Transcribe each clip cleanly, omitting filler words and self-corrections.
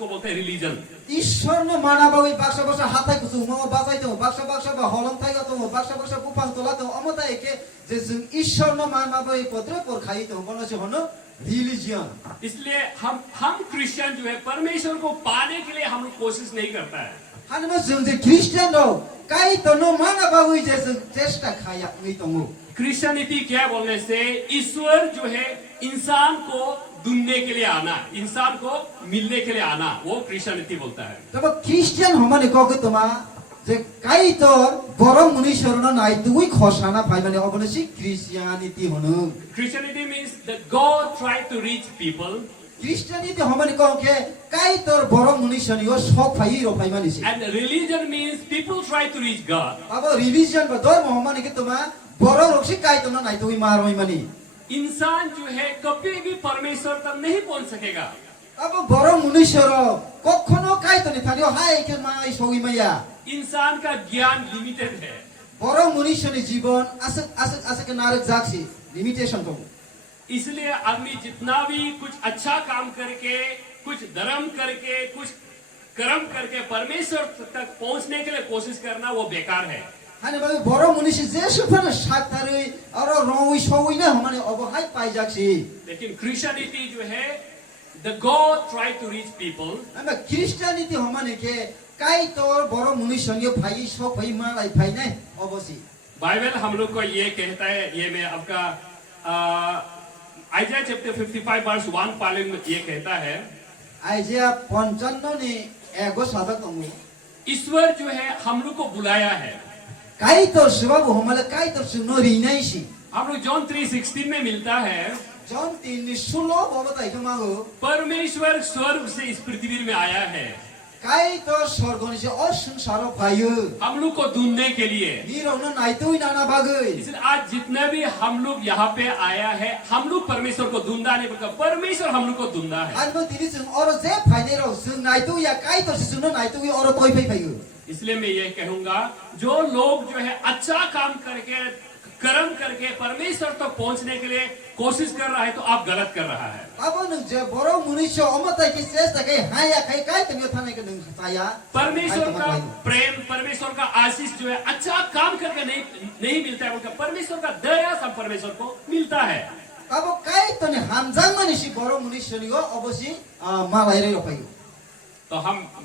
को बोलते हैं रिलीजन। ईश्वर ने माना बावी बाक्सा बाक्सा हाथाय कुसु मावा बाजाय तो बाक्सा बाक्सा बा हलम थाइगा तो बाक्सा बाक्सा बुफां तोला तो अमता एके जे जों ईश्वर ने माना बावी पत्र पर खाई तो बनो से होनो रिलीजन। इसलिए हम क्रिश्चियन जो है परमेश्वर को पाने के लिए हम लोग कोशिश नहीं करता है। हानमा जों जे क्रिश्चियन हो काई तो नो माना बावी जे जों चेष्टा खाया नहीं तो मु क्रिश्चियनिटी क्या बोलने से ईश्वर जो है इंसान को ढूंढने के लिए आना, इंसान को मिलने के लिए आना, वो क्रिश्चियनिटी बोलता है। तब क्रिश्चियन हमने कहो तमा जे काई तो बरो मुनीश्वर न नाइ तुई खसाना भाइ माने अबने सि क्रिश्चियनिटी हुनु। Christianity means that God tried to reach people. Christianity हमने कहो के काई तो बरो मुनीश्वर यो सब भाइ रो भाइ माने सि। And religion means people try to reach God. अब रिलीजन ब धर्म हमने के तमा बरो रोक्सी काई तो न नाइ तुई मारो माने। इंसान जो है कभी भी परमेश्वर तक नहीं पहुंच सकेगा। अब बरो मुनीश्वर कखनो काई तो नि थानियो हाय के माइ सोई मैया। इंसान का ज्ञान लिमिटेड है। बरो मुनीश्वर जीवन आसे के नारक जागसी लिमिटेशन तो। इसलिए आदमी जितना भी कुछ अच्छा काम करके, कुछ धर्म करके, कुछ कर्म करके परमेश्वर तक पहुंचने के लिए कोशिश करना वो बेकार है। हाने बाबू बरो मुनीश्वर जेसु फन साथारै और रोई सोई न हमने अब हाय पाइ जागसी। लेकिन क्रिश्चियनिटी जो है the God try to reach people. हम क्रिश्चियनिटी हमने के काई तो बरो मुनीश्वर यो भाइ सो भाइ मालाई भाइ नै अबसी। बाइबल हम लोग को ये कहता है, ये मैं आपका आइज़ाया चैप्टर 55 वर्स 1 पाले में ये कहता है, आइज़ाया 55 ने एगो सादा तमु ईश्वर जो है हम लोग को बुलाया है। काई तो सुबह हमले काई तो सुनो रिनाइसी। हम लोग जॉन 3:16 में मिलता है, जॉन 3:16 बोलता है मागो परमेश्वर स्वर्ग से इस पृथ्वी में आया है। काई तो स्वर्ग से और संसार भाइयो हम लोग को ढूंढने के लिए। नीरव न नाइतोई नाना भागई। इसलिए आज जितने भी हम लोग यहाँ पे आया है, हम लोग परमेश्वर को ढूंढा नहीं बल्कि परमेश्वर हम लोग को ढूंढा है। आज मैं तिनी सुन और जे फाइने रो सुन नाइतो या काई तो सुनो नाइतो और तोई भाइयो। इसलिए मैं ये कहूंगा जो लोग जो है अच्छा काम करके कर्म करके परमेश्वर तक पहुंचने के लिए कोशिश कर रहा है तो आप गलत कर रहा है। अब न जे बरो मुनीश्वर अमता की चेष्टा के हाया खाई काई तो थाने के नहीं साया। परमेश्वर का प्रेम, परमेश्वर का आशीष जो है अच्छा काम करके नहीं मिलता है, बल्कि परमेश्वर का दया सब परमेश्वर को मिलता है। अब काई तो ने हमजांग मानिसी बरो मुनीश्वर यो अवश्य मालाई रे रपायो। तो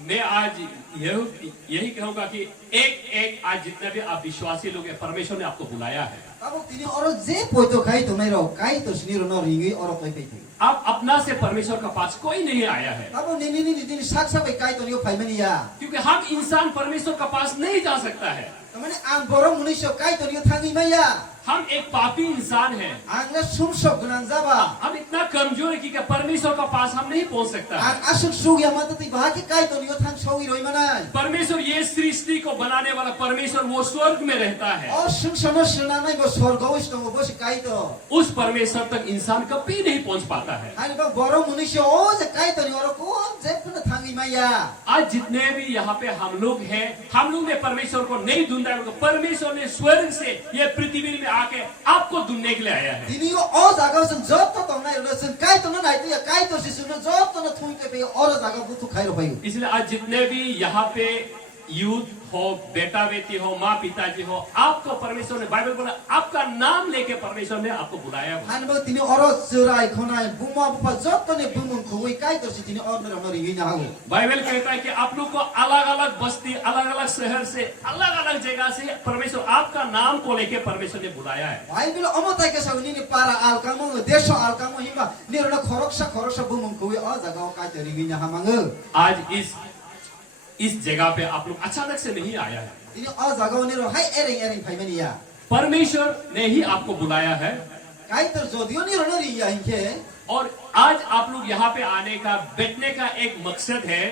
मैं आज यही कहूंगा कि एक आज जितने भी आप विश्वासी लोग हैं, परमेश्वर ने आपको बुलाया है। अब तिनी और जे पोइतो खाई तो नहीं रहो काई तो सुनीरो न रिंगी और तोई भाइ। आप अपना से परमेश्वर का पास कोई नहीं आया है। अब नि साथ सब काई तो नियो भाइ मनिया। क्योंकि हम इंसान परमेश्वर का पास नहीं जा सकता है। तो मैंने आम बरो मुनीश्वर काई तो नियो थांगी मैया। हम एक पापी इंसान है। आंगला सुमसो गुनां जाबा। हम इतना कमजोर है कि परमेश्वर का पास हम नहीं पहुंच सकता। आंग असुक सुगिया मत ती बाकी काई तो नियो थांग सोई रोई मना। परमेश्वर ये सृष्टि को बनाने वाला परमेश्वर वो स्वर्ग में रहता है। और सुन सुना नहीं वो स्वर्ग होइस तो वो बस काई तो उस परमेश्वर तक इंसान कभी नहीं पहुंच पाता है। हानि बा बरो मुनीश्वर ओ जे काई तो नियो को जे पुन थांगी मैया। आज जितने भी यहाँ पे हम लोग हैं, हम लोग ने परमेश्वर को नहीं ढूंढा, परमेश्वर ने स्वर्ग से ये पृथ्वी में आके आपको ढूंढने के लिए आया है। तिनीयो ओ जागा सुन जब तो तम नाही सुन काई तो न नाइ तो या काई तो सुन जब तो न थुई के पे और जागा बुतु खाइरो भयो। इसलिए आज जितने भी यहाँ पे यूथ हो, बेटा बेटी हो, माँ पिताजी हो, आपको परमेश्वर ने बाइबल बोला आपका नाम लेके परमेश्वर ने आपको बुलाया। हानि बा तिनी और चुराई खनाई बुमा बुपा जब तो ने बुमुन खुई काई तो तिनी और न रमरी हिना हो। बाइबल कहता है कि आप लोग को अलग-अलग बस्ती, अलग-अलग शहर से, अलग-अलग जगह से परमेश्वर आपका नाम को लेके परमेश्वर ने बुलाया है। बाइबल अमताई के सब नि पारा आलकामो देश आलकामो हिबा निरना खरकसा बुमुन खुई अ जगह काई तो रिगिना हामांग। आज इस जगह पे आप लोग अचानक से नहीं आया है। तिनी अ जगह निरो हाय एरिंग भाइ मनिया। परमेश्वर ने ही आपको बुलाया है। काई तो जोदियो निरो न रिया हिके। और आज आप लोग यहाँ पे आने का, बैठने का एक मकसद है।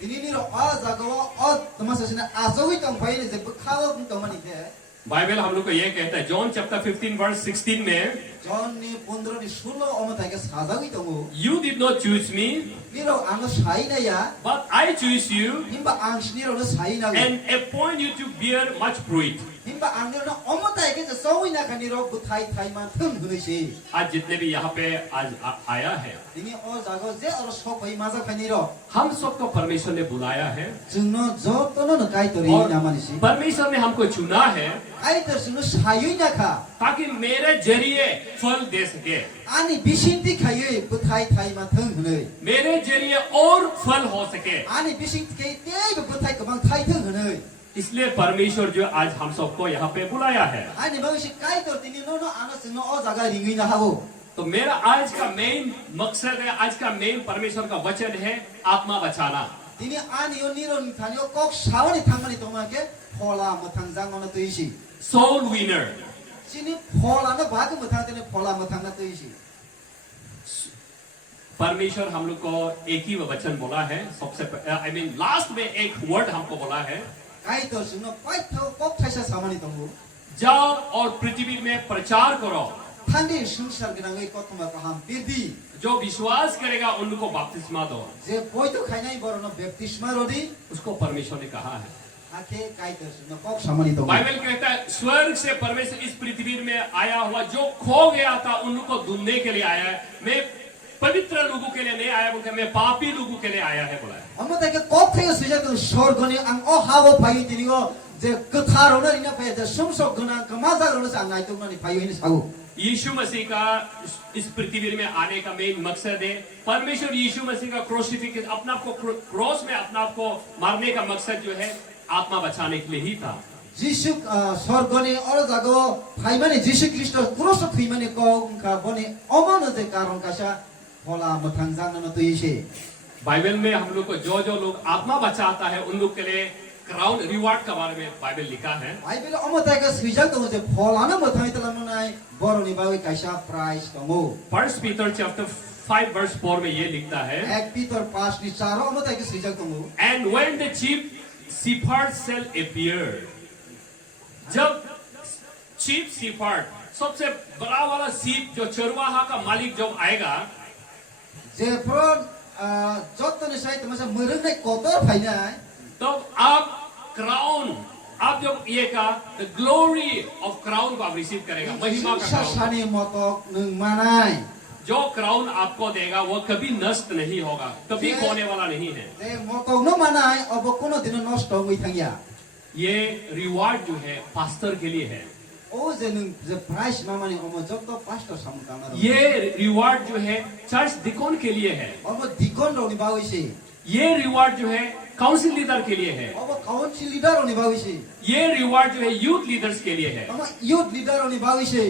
तिनी निरो अ जगह अ तमससिना आजोई तम भाइ ने जे खाओ त मनि के। बाइबल हम लोग को ये कहता है जॉन चैप्टर 15 वर्स 16 में, जॉन ने 15 नि 16 अमताई के साजाई तमु। You did not choose me, निरो आंग साइ न या but I choose you Himba आंग निरो न साइ न and appoint you to bear much fruit. himba angir no omotai ke sawui na khani ro buthai thai man thun hunisi आज जितने भी यहाँ पे आज आया है, tini o jago je aro sok hoi maja khani ro हम सबको परमेश्वर ने बुलाया है jungno jotono no kai tori और na manisi परमेश्वर ने हमको चुना है kai tor sunu sayui na kha ताकि मेरे जरिए फल दे सके, ani bisinti khayui buthai thai ma thun hunai मेरे जरिए और फल हो सके। ani bisinti ke te buthai kabang thai thun hunai इसलिए परमेश्वर जो आज हम सबको यहाँ पे बुलाया है। ani bangsi kai tor tini no no ana sunu o jaga ringui na hago तो मेरा आज का मेन मकसद है, आज का मेन परमेश्वर का वचन है आत्मा बचाना। tini ani o niro ni thani o kok sawani thangmani tomake phola muthang jang no tuisi soul winner, sini phola no bag muthang tene phola muthang na tuisi परमेश्वर हम लोग को एक ही वचन बोला है, सबसे आई मीन लास्ट में एक वर्ड हमको बोला है, kai tor sunu pai tho kok thaisa samani tongu जाओ और पृथ्वी में प्रचार करो, thandi sungsar ginangui kotoma kaham birdi जो विश्वास करेगा उनको बपतिस्मा दो। je boi to khainai borono baptisma rodi उसको परमेश्वर ने कहा है। ake kai tor sunu kok samani tongu Bible कहता है स्वर्ग से परमेश्वर इस पृथ्वी में आया हुआ जो खो गया था उनको ढूंढने के लिए आया है। मैं पवित्र लोगों के लिए नहीं आया, बोलकर मैं पापी लोगों के लिए आया है बोला है। amata ke kok thayo suja to sorgoni ang o hawo pai tini go je katharo na rina pai je sumsok guna kamaja ro sa ngai tung ni pai ni sagu यीशु मसीह का इस पृथ्वी में आने का मेन मकसद है, परमेश्वर यीशु मसीह का crucifix अपने आप को क्रॉस में अपने आप को मारने का मकसद जो है आत्मा बचाने के लिए ही था। जिसु स्वर्गने अरु जागो फाइमाने जिसु ख्रिस्ट क्रोस फैमाने को का बने अमन जे कारण कासा होला मथांग जान न तुइसे बाइबल में हम लोग को जो लोग आत्मा बचाता है उन लोग के लिए क्राउन रिवार्ड के बारे में बाइबल लिखा है। बाइबल अमता के सुइजन तो जे होला न मथांग तलन नाइ बरोनि बावे कासा प्राइस तमो 1 पीटर चैप्टर 5 वर्स 4 में ये लिखता है, एक पीतर 5 नि 4 अमता के सुइजन तमो and when the chief shepherd shall appear, जब चीफ shepherd सबसे बड़ा वाला सीप जो चरवाहा का मालिक जब आएगा, जे प्रो जतने साइड मसे मरन नै कोतर फाइनाइ तब आप क्राउन, आप जब ये का द ग्लोरी ऑफ क्राउन को आप रिसीव करेगा, महिमा का क्राउन। सासानि मतक नों मानाइ जो क्राउन आपको देगा वो कभी नष्ट नहीं होगा, कभी खोने वाला नहीं है। जे मतक न मानाइ अब कोनो दिन नष्ट होइ थांगिया ये रिवार्ड जो है पास्टर के लिए है। ओ जे नों जे प्राइस मामानि अम जब तो पास्टर समकाना ये रिवार्ड जो है चर्च डिकोन के लिए है। अब दिकोन रोनि बाविसे ये रिवार्ड जो है काउंसिल लीडर के लिए है। अब काउंसिल लीडर रोनि बाविसे ये रिवार्ड जो है यूथ लीडर्स के लिए है। अब यूथ लीडर रोनि बाविसे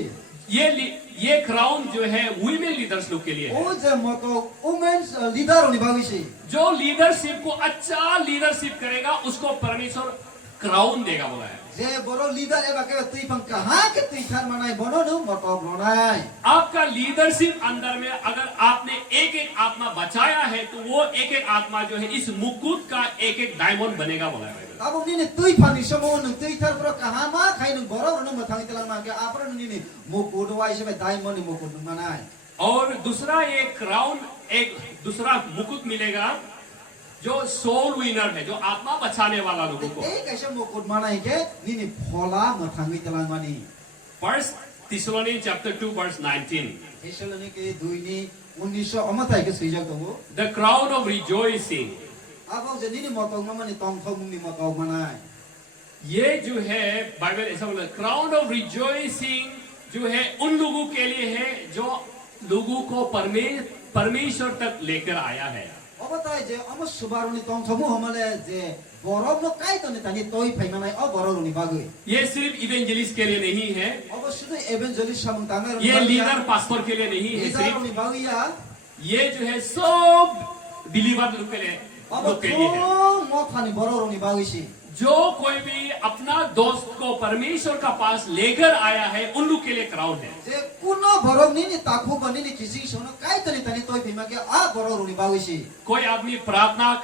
ये क्राउन जो है वुमेन लीडर्स लोग के लिए है। ओ जे मतो वुमेन्स लीडर रोनि बाविसे जो लीडरशिप को अच्छा लीडरशिप करेगा उसको परमेश्वर क्राउन देगा बोला है। जे बरो लीडर एबा के तुई पंग कहां के तुई थार मानाइ बनो न मतो बनाइ आपका लीडरशिप अंदर में अगर आपने एक एक आत्मा बचाया है तो वो एक एक आत्मा जो है इस मुकुट का एक एक डायमंड बनेगा बोला है। अब निने तुई फानि समो न तुई थार प्रो कहां मा खाइन बरो न मथांग तलांग मा के आपरो निने मुकुट वाइसे बे डायमंड मुकुट मानाइ और दूसरा एक क्राउन, एक दूसरा मुकुट मिलेगा जो सोल विनर है, जो आत्मा बचाने वाला लोगों को। ए कैसे मुकुट मानाइ के निने फला मथांग तलांग मानी फर्स्ट थिस्सलुनी चैप्टर 2 वर्स 19, थेसलोनिके के 2 नि 1900 अमताइ के सुइजक दंगो द क्राउन ऑफ रिजॉइसिंग। अब जे निने मतौ माने तम थौ मुनि मतौ मानाइ ये जो है बाइबल ऐसा बोला, क्राउन ऑफ रिजॉइसिंग जो है उन लोगों के लिए है जो लोगों को परमेश्वर तक लेकर आया है। अब ताइ जे अम सुबारुनि तम थमु हमले जे बरम न काइ तने तानि तोइ फाइमानाइ अब बरलुनि बागै ये सिर्फ इवेंजलिस्ट के लिए नहीं है, अब सुदु एवेंजलिस्ट सामन तांगर ये लीडर पास्टर के लिए नहीं है सिर्फ, लीडरनि बागैया ये जो है सब बिलीवर लोग के लिए अब लोग के लिए है। तो मथानि बरलुनि बागैसि जो कोई भी अपना दोस्त को परमेश्वर का पास लेकर आया है उन लोग के लिए क्राउन है। जे कुनो बरम नि ताखु बनि नि किसी सोनो काइ तने तानि तोइ फाइमा के आ बरलुनि बागैसि कोई आदमी प्रार्थना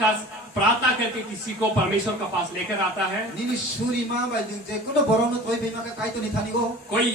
करके किसी को परमेश्वर का पास लेकर आता है, निनि सुरिमा बाइ जे कुनो बरम न तोइ फाइमा के काइ तने थानि गो कोई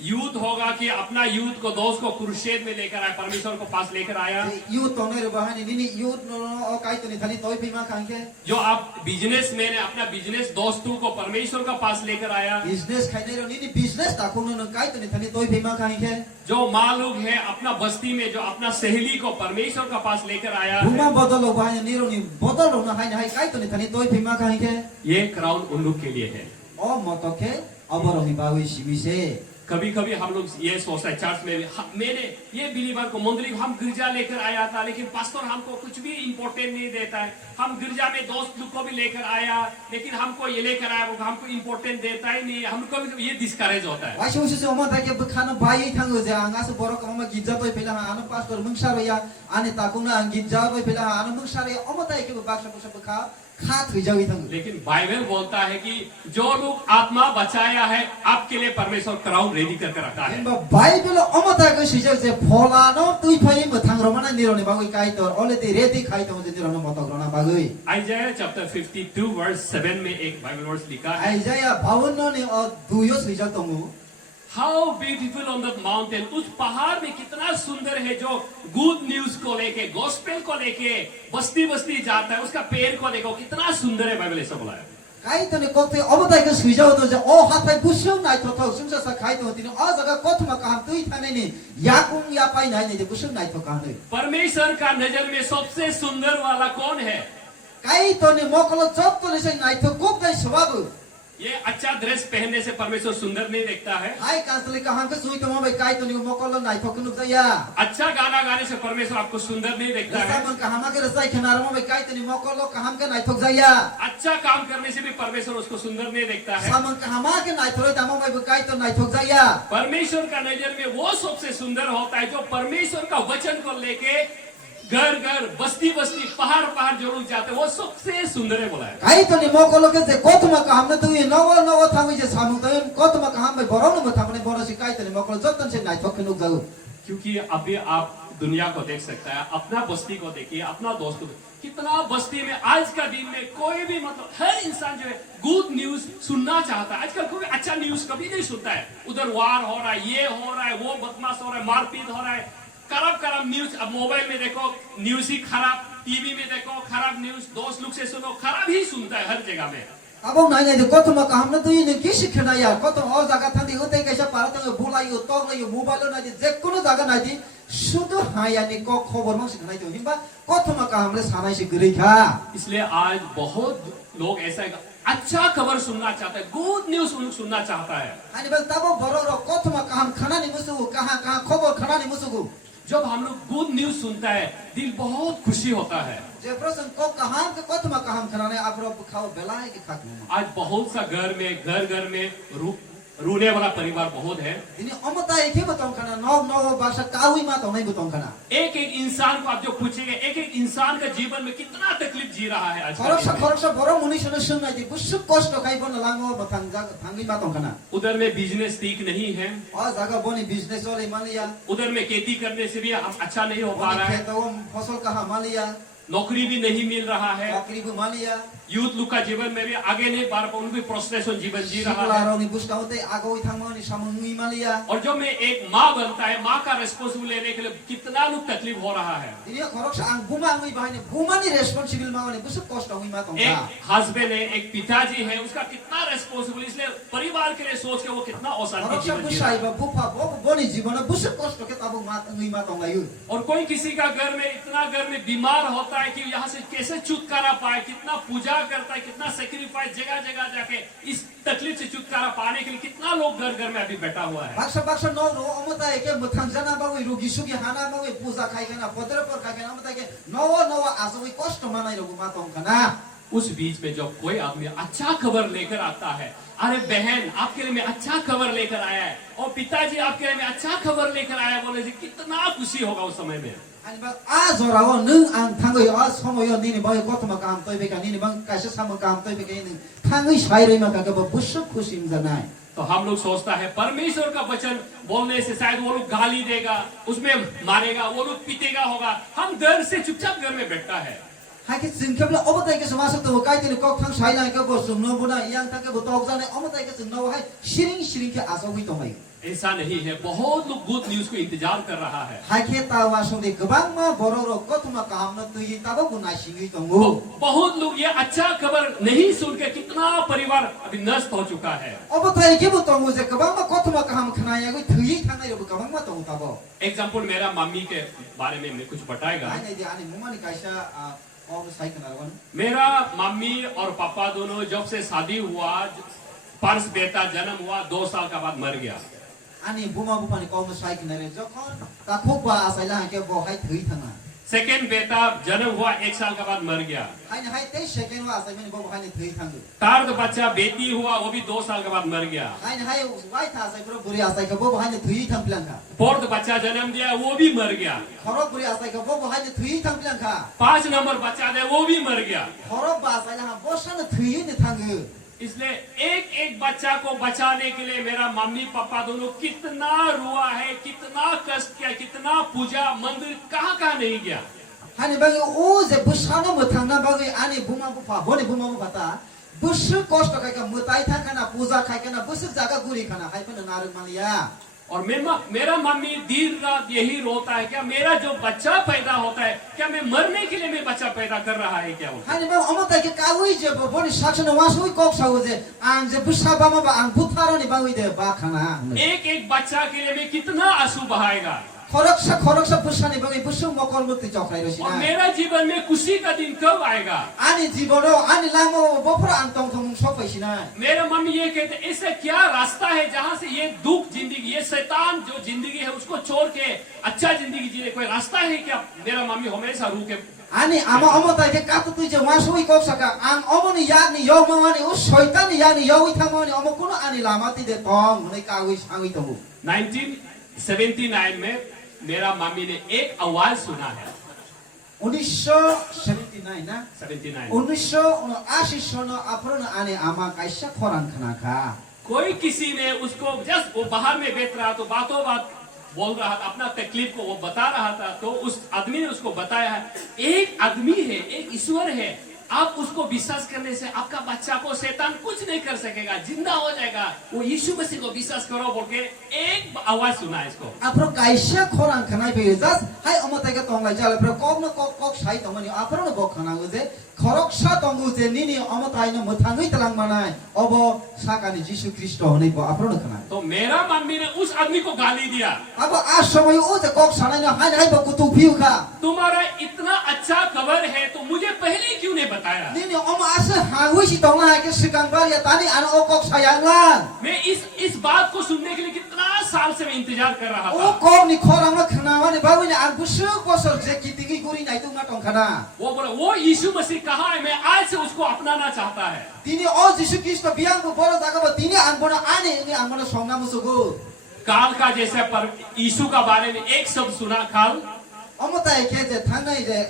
यूथ होगा कि अपना यूथ को दोस्त को कुरुक्षेत्र में लेकर आया, परमेश्वर को पास लेकर आया। youth tong nei bahani nini youth no kai to ni thani toi phima khangke जो आप बिजनेसमैन है, अपना बिजनेस दोस्तों को परमेश्वर का पास लेकर आया। business khai nei ro nini business ta kono no kai to ni thani toi phima khangke जो माँ लोग है अपना बस्ती में, जो अपना सहेली को परमेश्वर का पास लेकर आया buma है, bodol lo bahani ni ro ni bodol lo na hai kai to ni thani toi phima khangke ये क्राउन उन लोग के लिए है। o motoke aboro ni bawi simise कभी कभी हम लोग ये सोचते हैं चर्च में मैंने ये बिलीवर को मंदिर हम गिरजा लेकर आया था, लेकिन पास्टर हमको कुछ भी इंपॉर्टेंट नहीं देता है। हम गिरजा में दोस्त लोग को भी लेकर आया, लेकिन हमको ये लेकर आया, वो हमको इंपॉर्टेंट देता ही नहीं। हमको भी ये डिस्करेज होता है। wai shu shu oma ta ke bukhano bai thango je anga su borok ama gidja toi phila anu pastor mungsaro ya ani ta kuna gidja toi phila anu mungsaro ya oma ta ke baksa baksa bukha khat hui jawi thango लेकिन Bible बोलता है कि जो लोग आत्मा बचाया है आपके लिए परमेश्वर क्राउन रेडी करके रखा है। ba bible oma ta ke sijal je phola no tui phai mo thangro mana ni ro ni bagui kai tor ole ti ready khai to je ro no motok ro na bagui Isaiah chapter 52 verse 7 में एक Bible verse लिखा है, Isaiah 52 ni duyo sijal tongu how beautiful on the mountain, उस पहाड़ में कितना सुंदर है जो गुड न्यूज को लेके, गॉस्पेल को लेके बस्ती बस्ती जाता है, उसका पेड़ को देखो कितना सुंदर है। बाइबल ऐसा बोला है। kai to ni kokte oma ta ke sijal to je o hatai busau nai to to sumsa sa khai to tin a jaga kothma kaham tui thane ni yakung ya pai nai ni je busau nai to kaham परमेश्वर का नजर में सबसे सुंदर वाला कौन है? kai to ni mokolo chop to ni sai nai to kop dai sababu ये अच्छा ड्रेस पहनने से परमेश्वर सुंदर नहीं देखता है। hai kansli kaham ke sui to mo bai kai to ni mokolo nai to kunuk ya अच्छा गाना गाने से परमेश्वर आपको सुंदर नहीं देखता है। saman kaham ke rasai khenar mo bai kai to ni mokolo kaham ke nai to ya अच्छा काम करने से भी परमेश्वर उसको सुंदर नहीं देखता है। saman kahama ke nai to ta mo bai kai to nai to ya परमेश्वर का नजर में वो सबसे सुंदर होता है जो परमेश्वर का वचन को लेके घर घर बस्ती बस्ती पहाड़ पहाड़ जरूर जाते, वो सबसे सुंदर है बोला है। kai to ni mokolo ke je kothma kaham na tu nawa nawa thangi je samung to kothma kaham bai borong no thamne bono si kai to ni mokolo jotan se nai to kunuk jau क्योंकि अभी आप दुनिया को देख सकता है, अपना बस्ती को देखिए, अपना दोस्त को कितना बस्ती में आज का दिन में कोई भी मतलब हर इंसान जो है गुड न्यूज सुनना चाहता है। आजकल कोई अच्छा न्यूज कभी नहीं सुनता है। उधर वार हो रहा है, ये हो रहा है, वो बदमाश हो रहा है, मारपीट हो रहा है, खराब न्यूज। अब मोबाइल में देखो न्यूज ही खराब, टीवी में देखो खराब न्यूज, दोस्त लोग से सुनो खराब ही सुनता है हर जगह में। abong nai nai kothma kaham na tu ni kisi khna ya kothma o jaga thandi hote kaisa para to bulai yo tog yo mobile na je kono jaga nai di শুধু হায়ানি ক খবর মাংস খানাই তো হিমবা কতমা কামরে সানাই से गरै खा इसलिए आज बहुत लोग ऐसा है, अच्छा खबर सुनना चाहता है, गुड न्यूज सुनना चाहता है। अनि बल तब बरो रो कतमा काम खाना नि मुसु कहां कहां खबर खाना नि मुसु जब हम लोग गुड न्यूज सुनता है दिल बहुत खुशी होता है। जे प्रश्न को कहां के कतमा काम खाना ने आपरो खाओ बेलाय के खात आज बहुत सा घर घर में रोने वाला परिवार बहुत है। दिनी अमता एके बताऊं खाना नौ नौ भाषा काउई मा तो नहीं बताऊं खाना एक एक इंसान को आप जो पूछेंगे, एक एक इंसान का जीवन में कितना तकलीफ जी रहा है आज का दिन में। खरकसा बरो मुनिसनो सुननाय दि बुसु कष्ट खाइ बन लाङो बथां जा थांगि मा तो खाना उधर में बिजनेस ठीक नहीं है, आ जगह बनी बिजनेस वाले मालिया उधर में खेती करने से भी अच्छा नहीं हो पा रहा है, खेतों फसल कहां मालिया नौकरी भी नहीं मिल रहा है, नौकरी भी मालिया यूथ लोग का जीवन में भी आगे नहीं बढ़ पा, उनको फ्रस्ट्रेशन जीवन जी रहा है। सिकुलारोनी बुस्काउते आगोई थांगोनी सामुंगी मालिया और जो में एक माँ बनता है, माँ का रेस्पॉन्सिबल लेने के लिए कितना लोग तकलीफ हो रहा है। दिनी खरकसा आं बुमांगै बाहायने बुमानी रेस्पोंसिबल माने बुसु कष्ट हुई मा तंगा एक हस्बैंड है, एक पिताजी है, उसका कितना रेस्पॉन्सिबल, इसलिए परिवार के लिए सोच के वो कितना अशांति खरकसा जीवन जी रहा बुसाई है। बा बुफा बनी जीवन बुसु कष्ट के तब मा हुई मा तंगा यु और कोई किसी का घर में इतना घर में बीमार होता है कि यहाँ से कैसे छुटकारा पाए, कितना पूजा करता है, कितना सेक्रीफाइस जगह जगह जाके इस तकलीफ से छुटकारा पाने के लिए कितना लोग घर घर में अभी बैठा हुआ है। बाक्सा नौ रो अमता एके मुथां जना बावै रोगी सुगी हाना बावै पूजा खाइकेना पदर पर खाइकेना अमता के नव आजै कष्ट मानाइ रगु मा तंगा उस बीच में जब कोई आदमी अच्छा खबर लेकर आता है, अरे बहन आपके लिए मैं अच्छा खबर लेकर आया है, और पिताजी आपके लिए मैं अच्छा खबर लेकर आया बोले से कितना खुशी होगा उस समय में। अनि बा आ जराव नों आं थांगै आ समय निनि बाय कतमा काम तयबेका निनि बं कासे साम काम तयबेका नि थांगै साइरै मा का बुसु खुशी जनाय। तो हम लोग सोचता है परमेश्वर का वचन बोलने से शायद वो लोग गाली देगा, उसमें मारेगा, वो लोग पीटेगा होगा, हम डर से चुपचाप घर में बैठता है। hai ke sing kebla obo tai ke masuk to kai tin kok thang sai lai ke bo sum no buna yang thang ke bo tok jane obo tai ke sing no hai shiring ke aso hui to mai ऐसा नहीं है, बहुत लोग good news को इंतजार कर रहा है। hai ke ta wa sum de gabang ma boro ro ko thuma kaham na tu yi ta bo gunai singi to ngo बहुत लोग ये अच्छा खबर नहीं सुन के कितना परिवार अभी नष्ट हो चुका है। obo tai ke bo to ngo je gabang ma ko thuma kaham khna ya go thui thang nai ro gabang ma to ta bo example मेरा मम्मी के बारे में मैं कुछ बताएगा। hai nei de ani muma ni kaisa और साइक ना one मेरा मम्मी और पापा दोनों जब से शादी हुआ, पर्स बेटा जन्म हुआ 2 साल का बाद मर गया। ani buma bupa ni kong साइक ना रे जखन ता खूब बा आसाइला के बो हाय थई थाना सेकेंड बेटा जन्म हुआ 1 साल का बाद मर गया। हाय हाय ते सेकेंड वा आसाइ में बो हाय थई थांगो थर्ड बच्चा बेटी हुआ, वो भी 2 साल के बाद मर गया। हाय वाइ था आसाइ पुरो बुरी आसाइ के बो हाय थई थांप्लांका फोर्थ बच्चा जन्म दिया, वो भी मर गया। खरो बुरी आसाइ के बो हाय थई थांप्लांका 5 नंबर बच्चा दे, वो भी मर गया। खरो बा आसाइला बो सन थई नि थांगो इसलिए एक एक बच्चा को बचाने के लिए मेरा मम्मी पापा दोनों कितना रुआ है, कितना कष्ट किया, कितना पूजा मंदिर कहाँ कहाँ नहीं गया। हाय बागे ओ जे बुसानो मथांना बागे आनी बुमा बुफा बोने बुमा बुफा ता बुस कष्ट काय का मुताई था खाना पूजा खाय खाना बुस जागा गुरी खाना हाय पन नारक मालिया और मेरा मम्मी दिन रात यही रोता है, क्या मेरा जो बच्चा पैदा होता है, क्या मैं मरने के लिए मैं बच्चा पैदा कर रहा है क्या? हाय बा अमता के काउई जे बोनी साक्षन वासुई कोक साउ जे आन जे बुसा बामा बा आन बुथारो नि बाउई दे बा खाना एक एक बच्चा के लिए मैं कितना आंसू बहाएगा। खरकसा बुसा नि बाउई बुसु मकल मुक्ति चौखाइ रसी और ना मेरा जीवन में खुशी का दिन कब आएगा? आनी जीवनो आनी लामो बफर आंतों थम सफैसी ना मेरा मम्मी ये कहते, ऐसा क्या रास्ता है जहाँ से ये दुख जिंदगी, ये शैतान जो जिंदगी है उसको छोड़ के अच्छा जिंदगी जीने कोई रास्ता है क्या? मेरा मम्मी हमेशा रू के आनी आमा अमता के कातु तुइ जे वासुई कोक सका आन अमनि यानि यो मानी ओ शैतान यानि यो इथामनि अम कुनो आनी लामाति दे तम हुनै काउई सांगि तमु 1979 में मेरा मम्मी ने एक आवाज सुना है। 1979 ना 79 1980 सन आफ्रोन आने आमा काइसा खरान खाना खा कोई किसी ने उसको जस्ट वो बाहर में बैठ रहा तो बातों बात बोल रहा था, अपना तकलीफ को वो बता रहा था, तो उस आदमी ने उसको बताया है एक आदमी है, एक ईश्वर है, आप उसको विश्वास करने से आपका बच्चा को शैतान कुछ नहीं कर सकेगा, जिंदा हो जाएगा, वो यीशु मसीह को विश्वास करो बोल के एक आवाज सुना इसको। आफ्रो काइसा खरान खाना पे जस हाय अमता के तंगलाई जाले प्र कब न कक साइ तमनि आफ्रो न बक खाना जे खरकसा तंगु जे निनी अमताइ न मथांगै तलांग मानाय अब साकानि यीशु ख्रीष्ट होनै ब आफ्रो न खाना तो मेरा मम्मी ने उस आदमी को गाली दिया, अब आ समय ओ जे कक सानै न हाय हाय बकु तु फिउ खा तुम्हारा इतना अच्छा खबर है तो मुझे पहले क्यों नहीं बताया? निनी अम आसे हागुइ सि तंग हाय के सिगां बारिया तानि आन ओ कक सायांगा मैं इस बात को सुनने के लिए कितना साल से मैं इंतजार कर रहा ओ था। कक नि खरां न खाना नि बाबुनि आं बुसु कसर जे कितिगि गुरि नाइ तुंगा टंखाना वो बोला वो यीशु मसीह कहाँ है, मैं आज से उसको अपनाना चाहता है। तिनी ओ यीशु ख्रीष्ट बियांगु बरो जागा तिनी आंगबना आने नि आंगबना संगामुसुगु काल का जैसे पर यीशु का बारे में एक शब्द सुना, काल अमताय के जे थांगै जे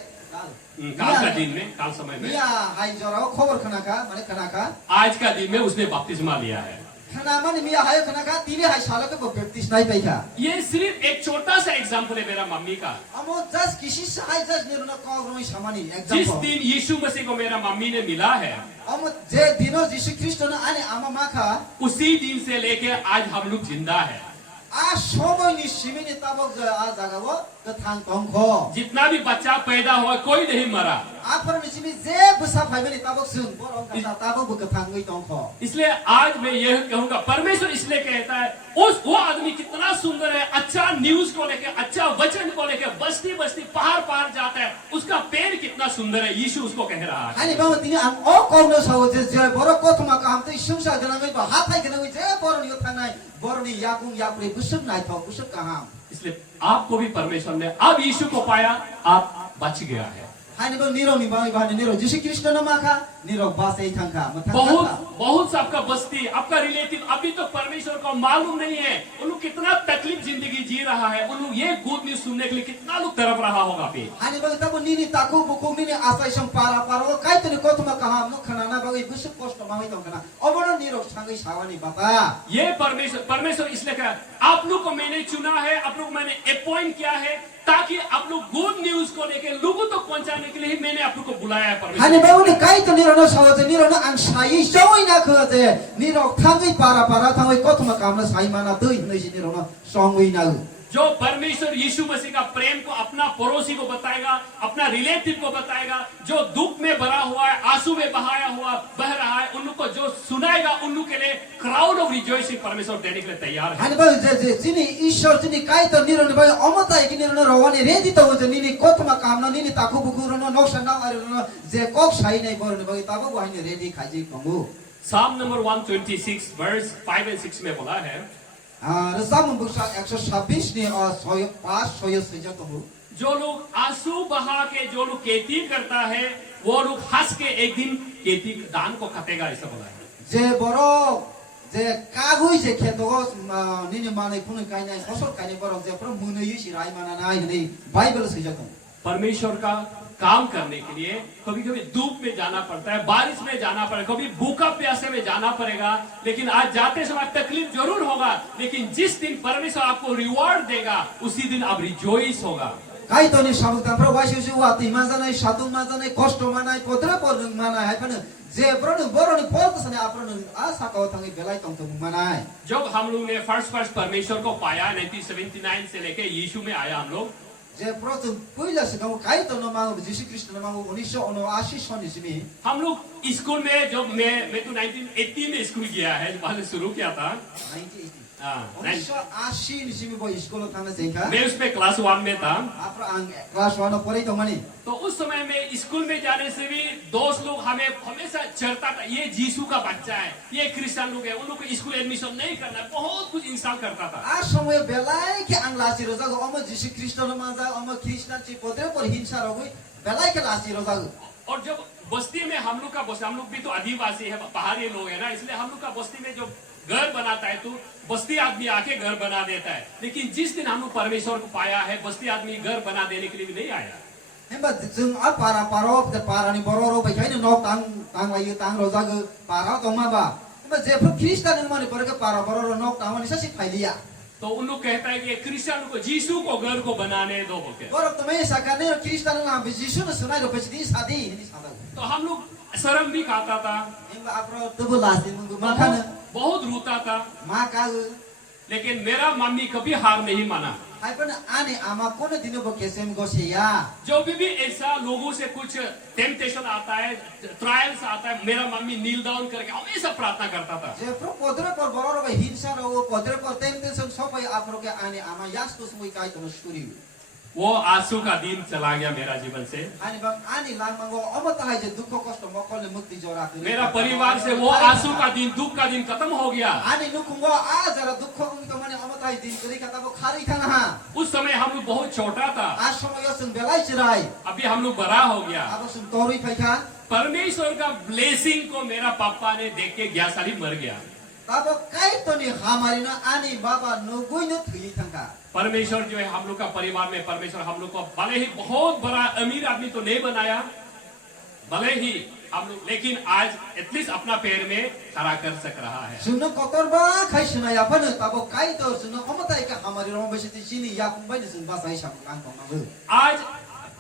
काल का दिन में, काल समय में, मिया हाय जराव खबर खनाका माने खनाका आज का दिन में उसने बपतिस्मा लिया है। खना माने मिया हाय खनाका तिनी हाय सालके बप्तिस नाइ पाइका ये सिर्फ एक छोटा सा एग्जाम्पल है मेरा मम्मी का। अमो जस किसी से हाय जस नेरुना कग्रोइ सामानी जिस एग्जाम्पल दिन यीशु मसीह को मेरा मम्मी ने मिला है, अमो जे दिनो यीशु ख्रीष्ट न आने आमा माखा उसी दिन से लेके आज हम लोग जिंदा है। आ समयनि सिमिनि ताबक ज आ जागावो क थांग तंखो जितना भी बच्चा पैदा हुआ कोई नहीं मरा, आफर मिसिमि जे बुसा फाइबनि ताबक सुन बरम का ताबक बुक थांगै तंखो इसलिए आज मैं यह कहूंगा, परमेश्वर इसलिए कहता है वो आदमी कितना सुंदर है, अच्छा न्यूज को लेके, अच्छा वचन को लेके बस्ती बस्ती पहाड़ पहाड़ जाता है, उसका पेड़ कितना सुंदर है, यीशु उसको कह रहा है। हानि बाबा तिनी आं ओ कौनो साव जे बरो कथमा काम त संसार जनागै बा हाथाय गनागै जे बरो नि थांनाय बरो नि याकुं याप्रे बुसुक नाय थाव बुसुक कहाम इसलिए आपको भी परमेश्वर ने अब यीशु को पाया, आप बच गया है। हानि बा निरो नि बाई बाने निरो यीशु ख्रीष्ट न माखा निरो बासै थांखा बहुत आपका बस्ती, आपका रिलेटिव अभी तो परमेश्वर को मालूम नहीं है, उन लोग कितना तकलीफ जिंदगी जी रहा है, उन लोग ये गुड न्यूज सुनने के लिए कितना लोग तरफ रहा होगा। हानि बा तब निनी ताकु बुकु निनी आशाय सम पारा पारो काई kai tu ni ko tuma kaham no khana na bagai busuk kosto ma hoi tong kana obono nirok sangai sawani bata ये परमेश्वर इसलिए कहा आप लोग को मैंने चुना है, आप लोग को मैंने अपॉइंट किया है ताकि आप लोग गुड न्यूज को लेके लोगों तक पहुंचाने के लिए ही मैंने आप लोग को बुलाया है hani परमेश्वर। ba uni kai tu niro no sawo je niro no ang sai joi na kho je nirok thangai para thangai ko tuma kam na sai mana tui nei si niro no songui na जो परमेश्वर यीशु मसीह का प्रेम को अपना पड़ोसी को बताएगा, अपना relative को बताएगा, जो दुख में भरा हुआ है, आंसू में बह रहा है, उन लोग को जो सुनाएगा, उन लोग के लिए क्राउड ऑफ रिजॉइसिंग परमेश्वर देने के लिए तैयार है। hani ba je jini ishor jini kai to niro no ba omotai ki niro no rawani ready to je nini ko tuma kam na nini taku buku ro no noksan na ari no je kok sai nei bor ne ba tabu ba ni ready khai ji kongu साम number 126 verse 5 और 6 में बोला है, Resamun busa 126 ni 5 6 seja to जो लोग आंसू बहा के जो लोग खेती करता है, वो लोग हंस के एक दिन खेती दान को खटेगा, ऐसा बोला है। je borok je kagui je kheto nini manai phunu kai nai fosol kai nai borok je pro munui si rai mana nai ni bible seja to परमेश्वर का काम करने के लिए कभी कभी धूप में जाना पड़ता है, बारिश में जाना पड़ेगा, कभी भूखा प्यासे में जाना पड़ेगा, लेकिन आज जाते समय तकलीफ जरूर होगा, लेकिन जिस दिन परमेश्वर आपको रिवॉर्ड देगा उसी दिन आप रिजॉइस होगा। kai to ni sabuk ta pro waisu su wa ti ma janai satu ma janai kosto manai podra por nung mana hai pan je pro nu boro ni pol to sane apro nu asa ka thangi belai tong tong manai जब हम लोग ने first परमेश्वर को पाया 1979 से लेके यीशु में आया हम लोग, je pro tu puila se ka kai to no ma jisu kristo no ma 1979 son ni simi हम लोग स्कूल में जब मैं तो 1980 में स्कूल गया है, जब मैंने शुरू किया था 1980 हाँ, 1980 ni simi boy school thana jeka मैं उसमें क्लास 1 में था। apro ang class 1 no pori to mani तो उस समय में स्कूल में जाने से भी दोस्त लोग हमें हमेशा चढ़ता था, ये जीसू का बच्चा है, ये क्रिश्चियन लोग है, उन लोग को स्कूल एडमिशन नहीं करना है, बहुत कुछ इंसल्ट करता था। a somoy belai ke ang lasi ro jago omo jisu kristo no ma ja omo christian chi podre por hinsa ro goi belai ke lasi ro jago और जब बस्ती में हम लोग भी तो आदिवासी है, पहाड़ी लोग है ना, इसलिए हम लोग का बस्ती में जो घर बनाता है तो बस्ती आदमी आके घर बना देता है, लेकिन जिस दिन हम लोग परमेश्वर को पाया है, बस्ती आदमी घर बना देने के लिए भी नहीं आया। hemba jung a para parop de para ni bororo bai kai no tang lai tang ro jago para to ma ba hemba je pro christian ni mani por ke para bororo no tang ni sa si phailia तो उन लोग कहता है कि Christian को जीसू को घर को बनाने दो बोलते हैं। borok to me sa ka ne christian na bi jisu no sunai ro pechdi sadi ni sada तो हम लोग शर्म भी खाता था, hemba apro to bu lasi mungu ma kana बहुत रोता था, ma ka लेकिन मेरा मम्मी कभी हार नहीं माना। hai pan ane ama kono dino bo kesem go se ya जो भी ऐसा लोगों से कुछ टेम्पटेशन आता है, ट्रायल्स आता है, मेरा मम्मी नील डाउन करके हमेशा प्रार्थना करता था। je pro podre por bororo bai hinsa ro podre por temptation sopai apro ke ane ama yas to sumui kai to sturi वो आंसू का दिन चला गया मेरा जीवन से, ani bang ani lang mango omo ta hai je dukho kosto mokol ne mukti jora tu मेरा परिवार से वो आंसू का दिन, दुख का दिन खत्म हो गया। ani nukungo a jara dukho ung to mane omo ta hai din kri kata bo khari thana ha उस समय हम लोग बहुत छोटा था, a somoy sung belai chirai अभी हम लोग बड़ा हो गया। abo sung torui phaikha परमेश्वर का ब्लेसिंग को मेरा पापा ने देख के 11 साल ही मर गया। tabo kai to ni hamari na ani baba no goi no thili thangka परमेश्वर जो है हम लोग का परिवार में, परमेश्वर हम लोग को भले ही बहुत बड़ा अमीर आदमी तो नहीं बनाया, भले ही हम लोग, लेकिन आज एटलीस्ट अपना पैर में खड़ा कर सक रहा है। sungno kotor ba khai suna ya pan tabo kai to sungno omo ta ka hamari ro besi ti sini ya kum bai sung ba sai sam kang ko ma आज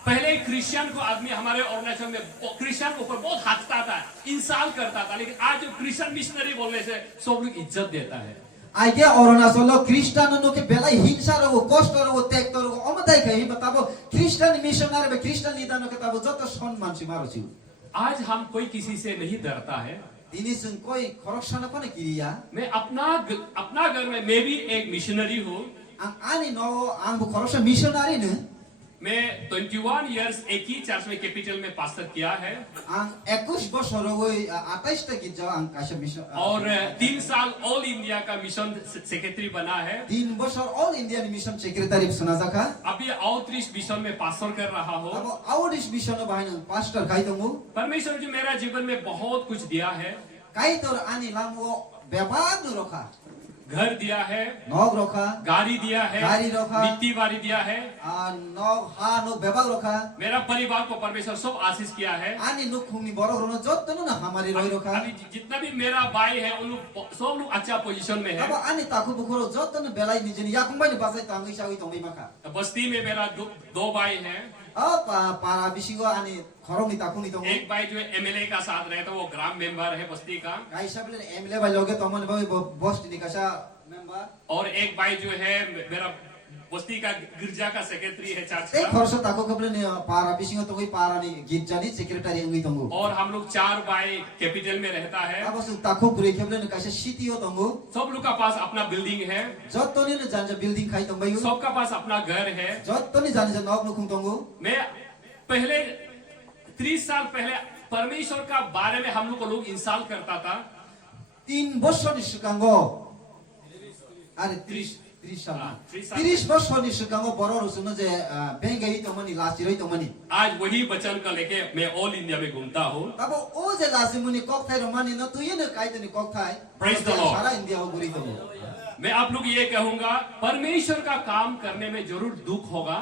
पहले क्रिश्चियन को आदमी हमारे अरुणाचल में क्रिश्चियन के ऊपर बहुत हंसता था, इंसल्ट करता था, लेकिन आज जो क्रिश्चियन मिशनरी बोलने से सब लोग इज्जत देता है। Aige Arunachal Christian no ke belai hinsa ro kosto ro tek to ro omo tai kai batabo Christian missionary be Christian leader no ke tabo joto सम्मान si maro chi आज हम कोई किसी से नहीं डरता है। ini sung koi khoroksana kone kiriya मैं अपना घर में मैं भी एक मिशनरी हूँ। ang ani no ang bu khoroksa missionary ne मैं 21 इयर्स एक ही चर्च में कैपिटल में पास्टर किया है, ang 21 boshor ro 28 ta ki ja ang kaisa mission और 3 साल ऑल इंडिया का मिशन सेक्रेटरी बना है। 3 boshor all Indian mission secretary suna jaka अभी आउटरीच मिशन में पास्टर कर रहा हूँ। abo outreach mission no bahin pastor kai tongu परमेश्वर जो मेरा जीवन में बहुत कुछ दिया है, kai tor ani lamu bebad no rokha घर दिया है, nog rokha गाड़ी दिया है, गाड़ी रखा। मिट्टी बारी दिया है। nog ha nog bebag rokha मेरा परिवार को परमेश्वर सब आशीष किया है। ani nuk khungni borok rono jotto no na hamari roi rokha अभी जितना भी मेरा भाई है उन लोग सब लोग अच्छा पोजीशन में है। aba ani taku bukhoro jotto no belai nijini yakungbai ni basai tangi sawi tongi maka बस्ती में मेरा दो भाई हैं। para bisingo ani khorong ni taku ni tongo एक भाई जो एमएलए का साथ रहता है वो ग्राम मेंबर है बस्ती का, kai sabile emle bai loge tomon bai boss ni kasa member और एक भाई जो है मेरा बस्ती का गिरजा का सेक्रेटरी है चर्च ei का। khorso taku kable ni para bisingo tongi para ni gitjani secretary ngi tongo और हम लोग 4 भाई कैपिटल में रहता है। aba su taku puri kable ni kasa city o tongo सब लोग का पास अपना बिल्डिंग है, jotto ni janja building khai tongbai yu सबका पास अपना घर है। jotto ni janja nog nu khung tongo मैं पहले 30 साल पहले परमेश्वर का बारे में हम लोग को लोग इंसाल करता था। 3 বছর ni sikango are 30 সাল 30 বছর ni sikango boro rusuno je bengai tomani lasiroi tomani आज वही वचन का लेके मैं ऑल इंडिया में घूमता हूँ। tabo o je lasimuni kokthai romani no tuye ne kaitani kokthai Praise the Lord. sara india ho guri tomo मैं आप लोग ये कहूंगा परमेश्वर का काम करने में जरूर दुख होगा।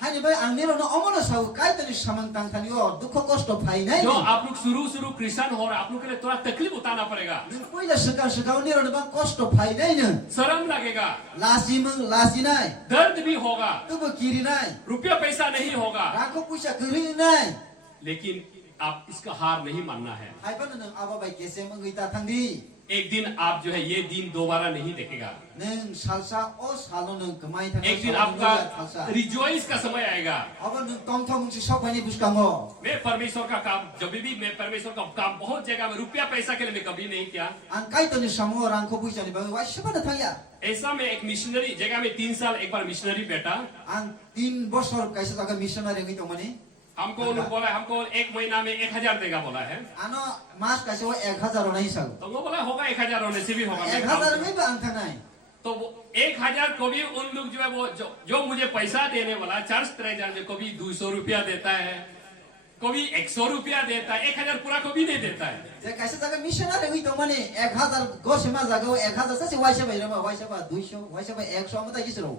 hani bai ang nero no omono sau kaitani samang tangthani o dukho kosto phai nai जो आप लोग शुरू क्रिश्चियन हो रहे आप लोग के लिए थोड़ा तकलीफ उठाना पड़ेगा, ning poila sakau nero no bang kosto phai nai ne शर्म लगेगा, lasimung lasinai दर्द भी होगा, tubo kiri nai रुपया पैसा नहीं होगा, rako puisa kiri nai लेकिन आप इसका हार नहीं मानना है। hai ban nang aba bai kesem ngui ta thangdi एक दिन आप जो है ये दिन दोबारा नहीं देखेगा। neng salsa o salo neng kemai thang एक दिन आपका रिजॉइस का समय आएगा। aba neng tong thong si sok bani buskango मैं परमेश्वर का काम जब भी मैं परमेश्वर का काम बहुत जगह में रुपया पैसा के लिए मैं कभी नहीं किया। ang kaitani samo rangko puisa ni bang wa sabana thaya ऐसा में एक मिशनरी जगह में 3 साल एक बार मिशनरी बेटा ang 3 বছর kaisa jaga missionary ngi tomani हमको उन्होंने बोला हमको 1 महीना में 1000 देगा बोला है। ano mas kaisa o 1000 nahi sal तो वो बोला होगा 1000 होने से भी होगा। मैं 1000 में bang thanai तो वो 1000 को भी उन लोग जो है वो जो मुझे पैसा देने वाला चर्च ट्रेजर में कभी 200 रुपया देता है, कभी 100 रुपया देता है, 1000 पूरा कभी नहीं देता है। je kaisa jaga missionary ngi tomani 1000 gosima jaga o 1000 sa si waisa bai rama waisa ba 200 waisa ba 100 amata kisro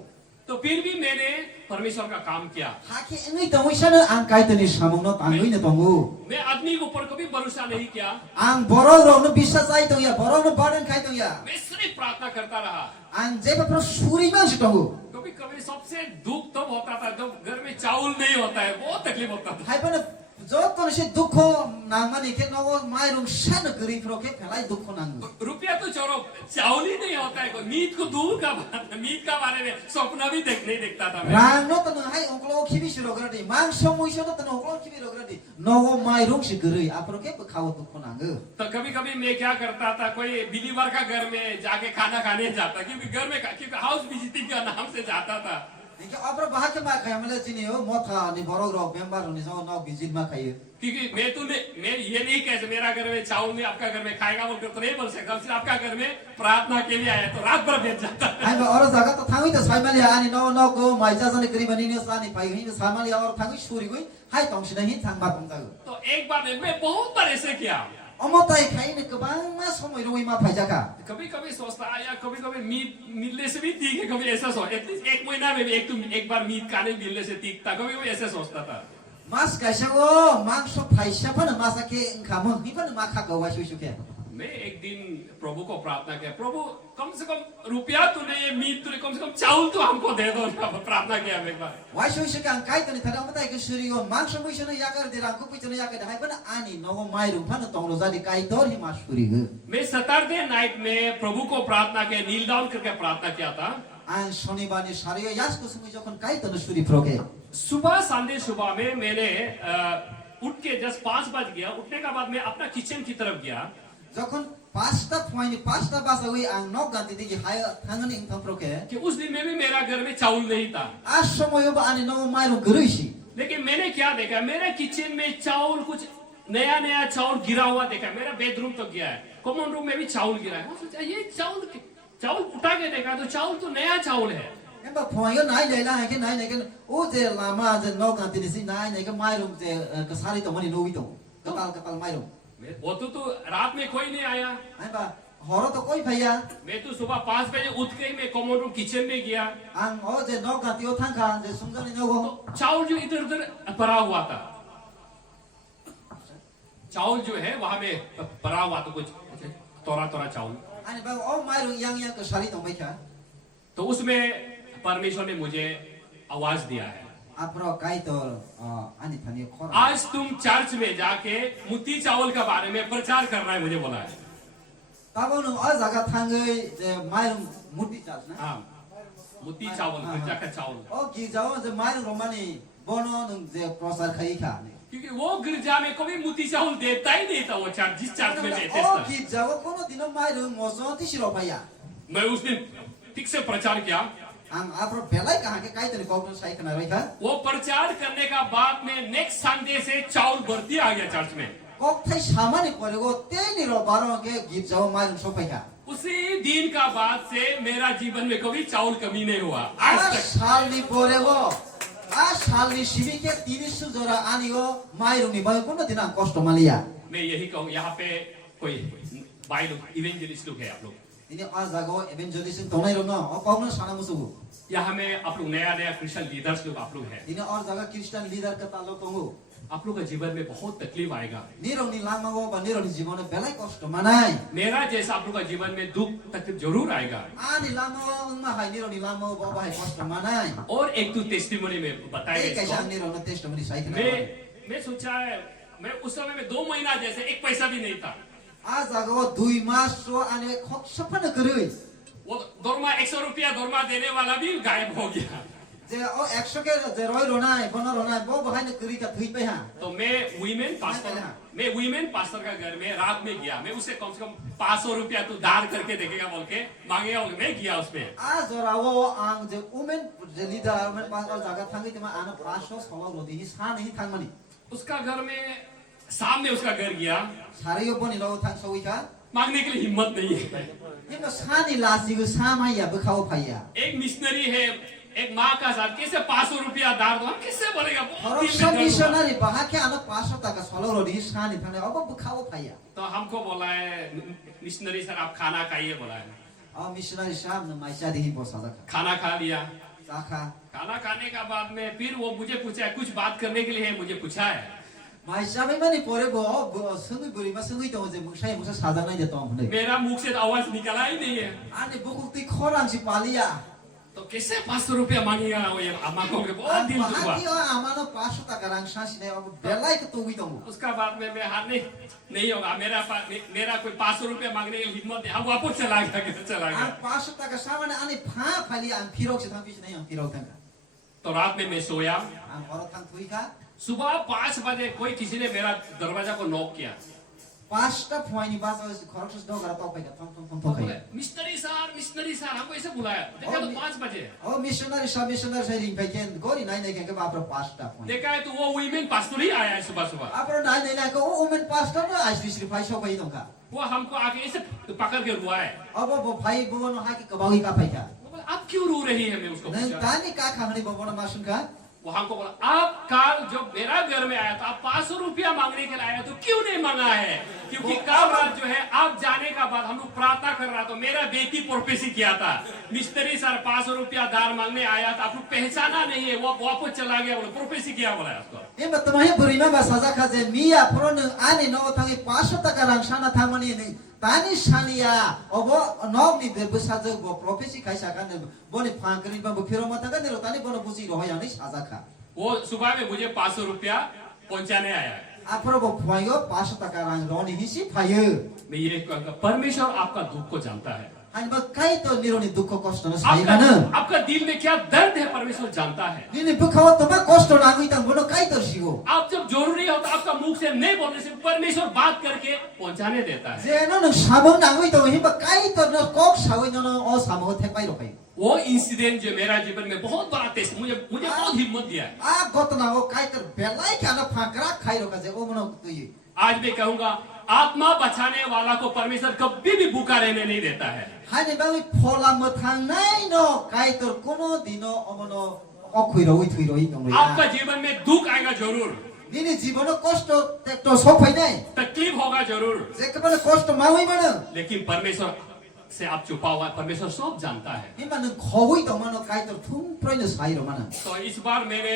तो फिर भी मैंने परमेश्वर का काम किया। haki ngi tomisana ang kaitani samong no tangui ne tongu मैं आदमी के ऊपर कभी भरोसा नहीं किया, ang borok rok no biswas ai tong ya borok no burden khai tong ya मैं सिर्फ प्रार्थना करता रहा। ang jeba pro suri man si tongu कभी कभी सबसे दुख तब होता था जब घर में चावल नहीं होता है, बहुत तकलीफ होता था। hai pana jotto se dukho nangmani ke no mairung san gri pro ke khalai dukho nang रुपया तो छोड़ो, चावल ही नहीं होता है। मीट को दूर का बात, मीट का बारे में सपना भी नहीं देखता था मैं। rang no tano hai ongklo khibi si rogradi mang somuiso no tano ongklo khibi rogradi no mairung si gri apro ke khawo dukho nang तो कभी कभी मैं क्या करता था, कोई बिलीवर का घर में जाके खाना खाने जाता, क्योंकि घर में क्योंकि हाउस विजिटिंग का नाम से जाता था। Niki apro bahak ke ma khai mala chini ho motha ni borok rok member ni so no visit ma khai क्योंकि मैं ये नहीं कह मेरा घर में चावल नहीं आपका घर में खाएगा बोलकर तो नहीं बोल सकता, सिर्फ आपका घर में प्रार्थना के लिए आया तो रात भर भेज जाता है। hai ba oro jaga to thangi to saimali ani no no go maija jani gri bani ni sani pai hi samali or thangi suri goi hai tong sina hi thang ba pong jago तो एक बार मैं बहुत बार ऐसे किया। omotai khai ni kebang ma somoi roi ma phai jaka कभी कभी सोचता या कभी कभी मीट मिलने से भी ठीक है, कभी ऐसा सोच एटलीस्ट 1 महीना में भी एक बार मीट खाने मिलने से ठीक था, कभी कभी ऐसे सोचता था। mas kaisa o mangso phaisa phana masa ke engkam hi phana ma kha gawa su su ke मैं एक दिन प्रभु को प्रार्थना किया, प्रभु कम से कम रुपया तो नहीं, ये मीट तो नहीं, कम से कम चावल तो हमको दे दो। प्रार्थना किया मैं एक बार। wai su su kan kai tani thara omotai ke suri o mangso muiso no yakar de rang ko pichona yakar hai phana ani no mairung phana tong ro jadi kai dor hi ma suri ge मैं Saturday night में प्रभु को प्रार्थना के नील down करके प्रार्थना किया था। an shonibani sario yas ko sumi jokhon kai tani suri proke सुबह संडे सुबह में मैंने उठ के जस्ट 5 बज गया। उठने के बाद मैं अपना किचन की तरफ गया। যখন 5টা পয়েন্ট 5টা বাজা ওই আং নক গান্তি দিকে হাই থাঙ্গনি ইনকাম প্রকে कि उस दिन में भी मेरा घर में चावल नहीं था, আর সময় বা আনি নও মাইরো গরুইছি लेकिन मैंने क्या देखा, मेरे किचन में चावल कुछ नया नया चावल गिरा हुआ देखा। मेरा बेडरूम तो गया है, कॉमन रूम में भी चावल गिरा है। मैं सोचा ये चावल उठा के देखा तो चावल तो नया चावल है। এবা ফয়ো নাই লেলা হাকে নাই নাকে ও যে লামা যে নক গান্তি দিছি নাই নাকে মাইরো যে কসারি তো মনি নই তো কপাল কপাল মাইরো वो तो रात में कोई नहीं आया। আইবা horo to koi phaya मैं तो सुबह 5 बजे उठ के मैं कॉमन रूम किचन में गया ang o je nok ga tio thang kha je sung jani no go तो चावल जो इधर उधर पड़ा हुआ था, चावल जो है वहां में पड़ा हुआ था, कुछ तोरा तोरा चावल। ani ba o mai ru yang yang ka sari tong bai kha तो उसमें परमेश्वर ने मुझे आवाज दिया है, apro kai to ani thani khora आज तुम चर्च में जाके मुट्ठी चावल के बारे में प्रचार करना है, मुझे बोला है। tabo no a jaga thangai je mai ru muti chas na हाँ, मुट्ठी चावल, गिरजा का चावल, o ki jao je mai ru romani bono nung je prosar khai kha क्योंकि वो गिरजा में कभी मुट्ठी चावल देता ही नहीं था, वो चर्च जिस चर्च में देते o थे। ki jao kono dino mai ru mozo ti siro phaya मैं उस दिन ठीक से प्रचार किया। ang apro belai kaha ke kai tani kogno sai kana rai kha वो प्रचार करने का बाद में नेक्स्ट संडे से चावल भर्ती आ गया चर्च में। kok thai samani porego te ni ro baro ke git jao mai ru so phaya उसी दिन का बाद से मेरा जीवन में कभी चावल कमी नहीं हुआ आज a तक। sal ni porego a sal ni sibi ke 30 jora ani go mai ru ni bai kono dina kosto malia मैं यही कहूँ, यहाँ पे कोई भाई लोग इवेंजलिस्ट लोग है, आप लोग ini a jago evangelism tonai ro no o kogno sana musu यहाँ में आप लोग नया नया क्रिश्चियन लीडर्स लोग आप लोग हैं। ini or jaga christian leader ka talo tongu आप लोग का जीवन में बहुत तकलीफ आएगा। ni ro ni lama go ba ni ro ni jibone belai kosto manai मेरा जैसा आप लोग का जीवन में दुख तकलीफ जरूर आएगा। ani lama ma hai ni ro ni lama ba ba hai kosto manai और एक दो टेस्टिमोनी में बताएगा ei kaisa इसको। ni ro no testimony sai kana मैं सोचा है, मैं उस समय में 2 महीना जैसे एक पैसा भी नहीं था। a jago 2 mas so ani khok sapana karui वो दरमा 100 रुपया दरमा देने वाला भी गायब हो गया। je o 100 ke je roi ro nai bono ro nai bo bahai ne kuri ka thui pe ha तो मैं वीमेन पास्टर का घर में रात में गया, मैं उसे कम से कम 500 रुपया तू दान करके देखेगा बोल के मांगेगा, मैं गया उसमें। a jorawo ang je women je leader women pastor jaga thangi tima ana 500 solo ro di sa nahi thangmani उसका घर में सामने उसका घर गया, sari yo boni lo thang soi ka मांगने के लिए हिम्मत नहीं है। Yung sa ni lasi go sa maya bukhaw phaya एक मिशनरी है, एक माँ का साथ कैसे 500 रुपया दान दो, हम किससे बोलेगा? बहुत Horok दिल sa में दर्द हुआ। missionary baha ke ano 500 taka solo ro di sa ni thane abo bukhaw phaya तो हमको बोला है मिशनरी सर आप खाना खाइए, बोला है। a missionary sahab na mai sa di bo sa da खाना खा लिया। ka kha खाना खाने का बाद में फिर वो मुझे पूछा है, कुछ बात करने के लिए है, मुझे पूछा है। mai sa mai mani pore bo sungui buri ma sungui to je musai musa sada nai de to amne मेरा मुख से तो आवाज निकला ही नहीं है। ani bukuk ti khorang si palia तो कैसे 500 रुपया मांगेगा वो, ये अम्मा को बहुत दिल दुख हुआ। baha ki amano 500 taka rang sa si ne abo belai ke tu wi to उसका बाद में मैं हार नहीं होगा, मेरा कोई 500 रुपया मांगने की हिम्मत नहीं, हम वापस चला गया। ang 500 taka sa mane ani pha phali ang phirok si thang pis nai ang phirok thang तो रात में मैं सोया, ang oro thang thui ka सुबह 5 बजे कोई किसी ने मेरा दरवाजा को नॉक किया। 5টা phone basa khorok do gara to paika thong thong thong बोले, khai मिस्टरी सर हमको ऐसे बुलाया, देखा तो 5 बजे है। oh missionary sa ring pa ken gori nai nai ke ba apro 5টা phone देखा है तो वो वीमेन पास्टर ही आया है सुबह सुबह। apro nai nai ko women pastor na as bisri phai so pai dong ka वो हमको आके ऐसे पकड़ के रुआ है। abo bo phai bo no ha ki kabawi ka phai ka वो बोला, आप क्यों रो रही है? मैं उसको nang पूछा। tani ka khangni bo na masun ka वो हमको बोला, आप कल जब मेरा घर में आया था, आप 500 रुपया मांगने के लिए आया तो क्यों नहीं मांगा है? क्योंकि कल रात जो है आप जाने का बाद हम लोग प्रार्थना कर रहा, तो मेरा बेटी प्रोफेसी किया था, मिस्त्री सर 500 रुपया दान मांगने आया था, आप लोग पहचाना नहीं है, वो वापस चला गया, बोले प्रोफेसी किया, बोला उसको। e ma tamahe buri ma ba saja kha je mia pro nang ani no thangi 500 taka rang sana thamani ni tani sania obo nog ni de busa je bo prophecy khai sa kan bo ni phangkri ba bo phiro ma ta kan ro tani bo no busi ro ya ni saja kha वो सुबह में मुझे 500 रुपया पहुंचाने आया। apro bo phwayo 500 taka rang ro ni hisi phayo मैं ये कहूंगा, परमेश्वर आपका दुख को जानता है, ani ba kai to niro ni dukho kosto na sai kana आपका दिल में क्या दर्द है परमेश्वर जानता है। ni bukhaw to ba kosto na gui tang bo no kai to sigo आप जब जरूरी हो तो आपका मुख से नहीं बोलने से परमेश्वर बात करके पहुंचाने देता है। je no no samong na gui to hi ba kai to no kok sawi no no o samo thek pai ro pai वो इंसिडेंट जो मेरा जीवन में बहुत बड़ा टेस्ट, मुझे बहुत हिम्मत दिया है। a gotna o kai to belai kana phakra khai ro ka je o mono tu yi आज मैं कहूंगा, आत्मा बचाने वाला को परमेश्वर कभी भी भूखा रहने नहीं देता है। hani ba wi phola mo thang nai no kai to kono dino o mono okhui ro ui thui ro i tong ri आपका जीवन में दुख आएगा जरूर, Nini jibono kosto tekto sopai nai. तकलीफ होगा जरूर, Zekapana kosto maui mana. लेकिन परमेश्वर से आप छुपा हुआ है, परमेश्वर सब जानता है। Himba nung khawui to mano kai to thum proino sairo mana. तो इस बार मैंने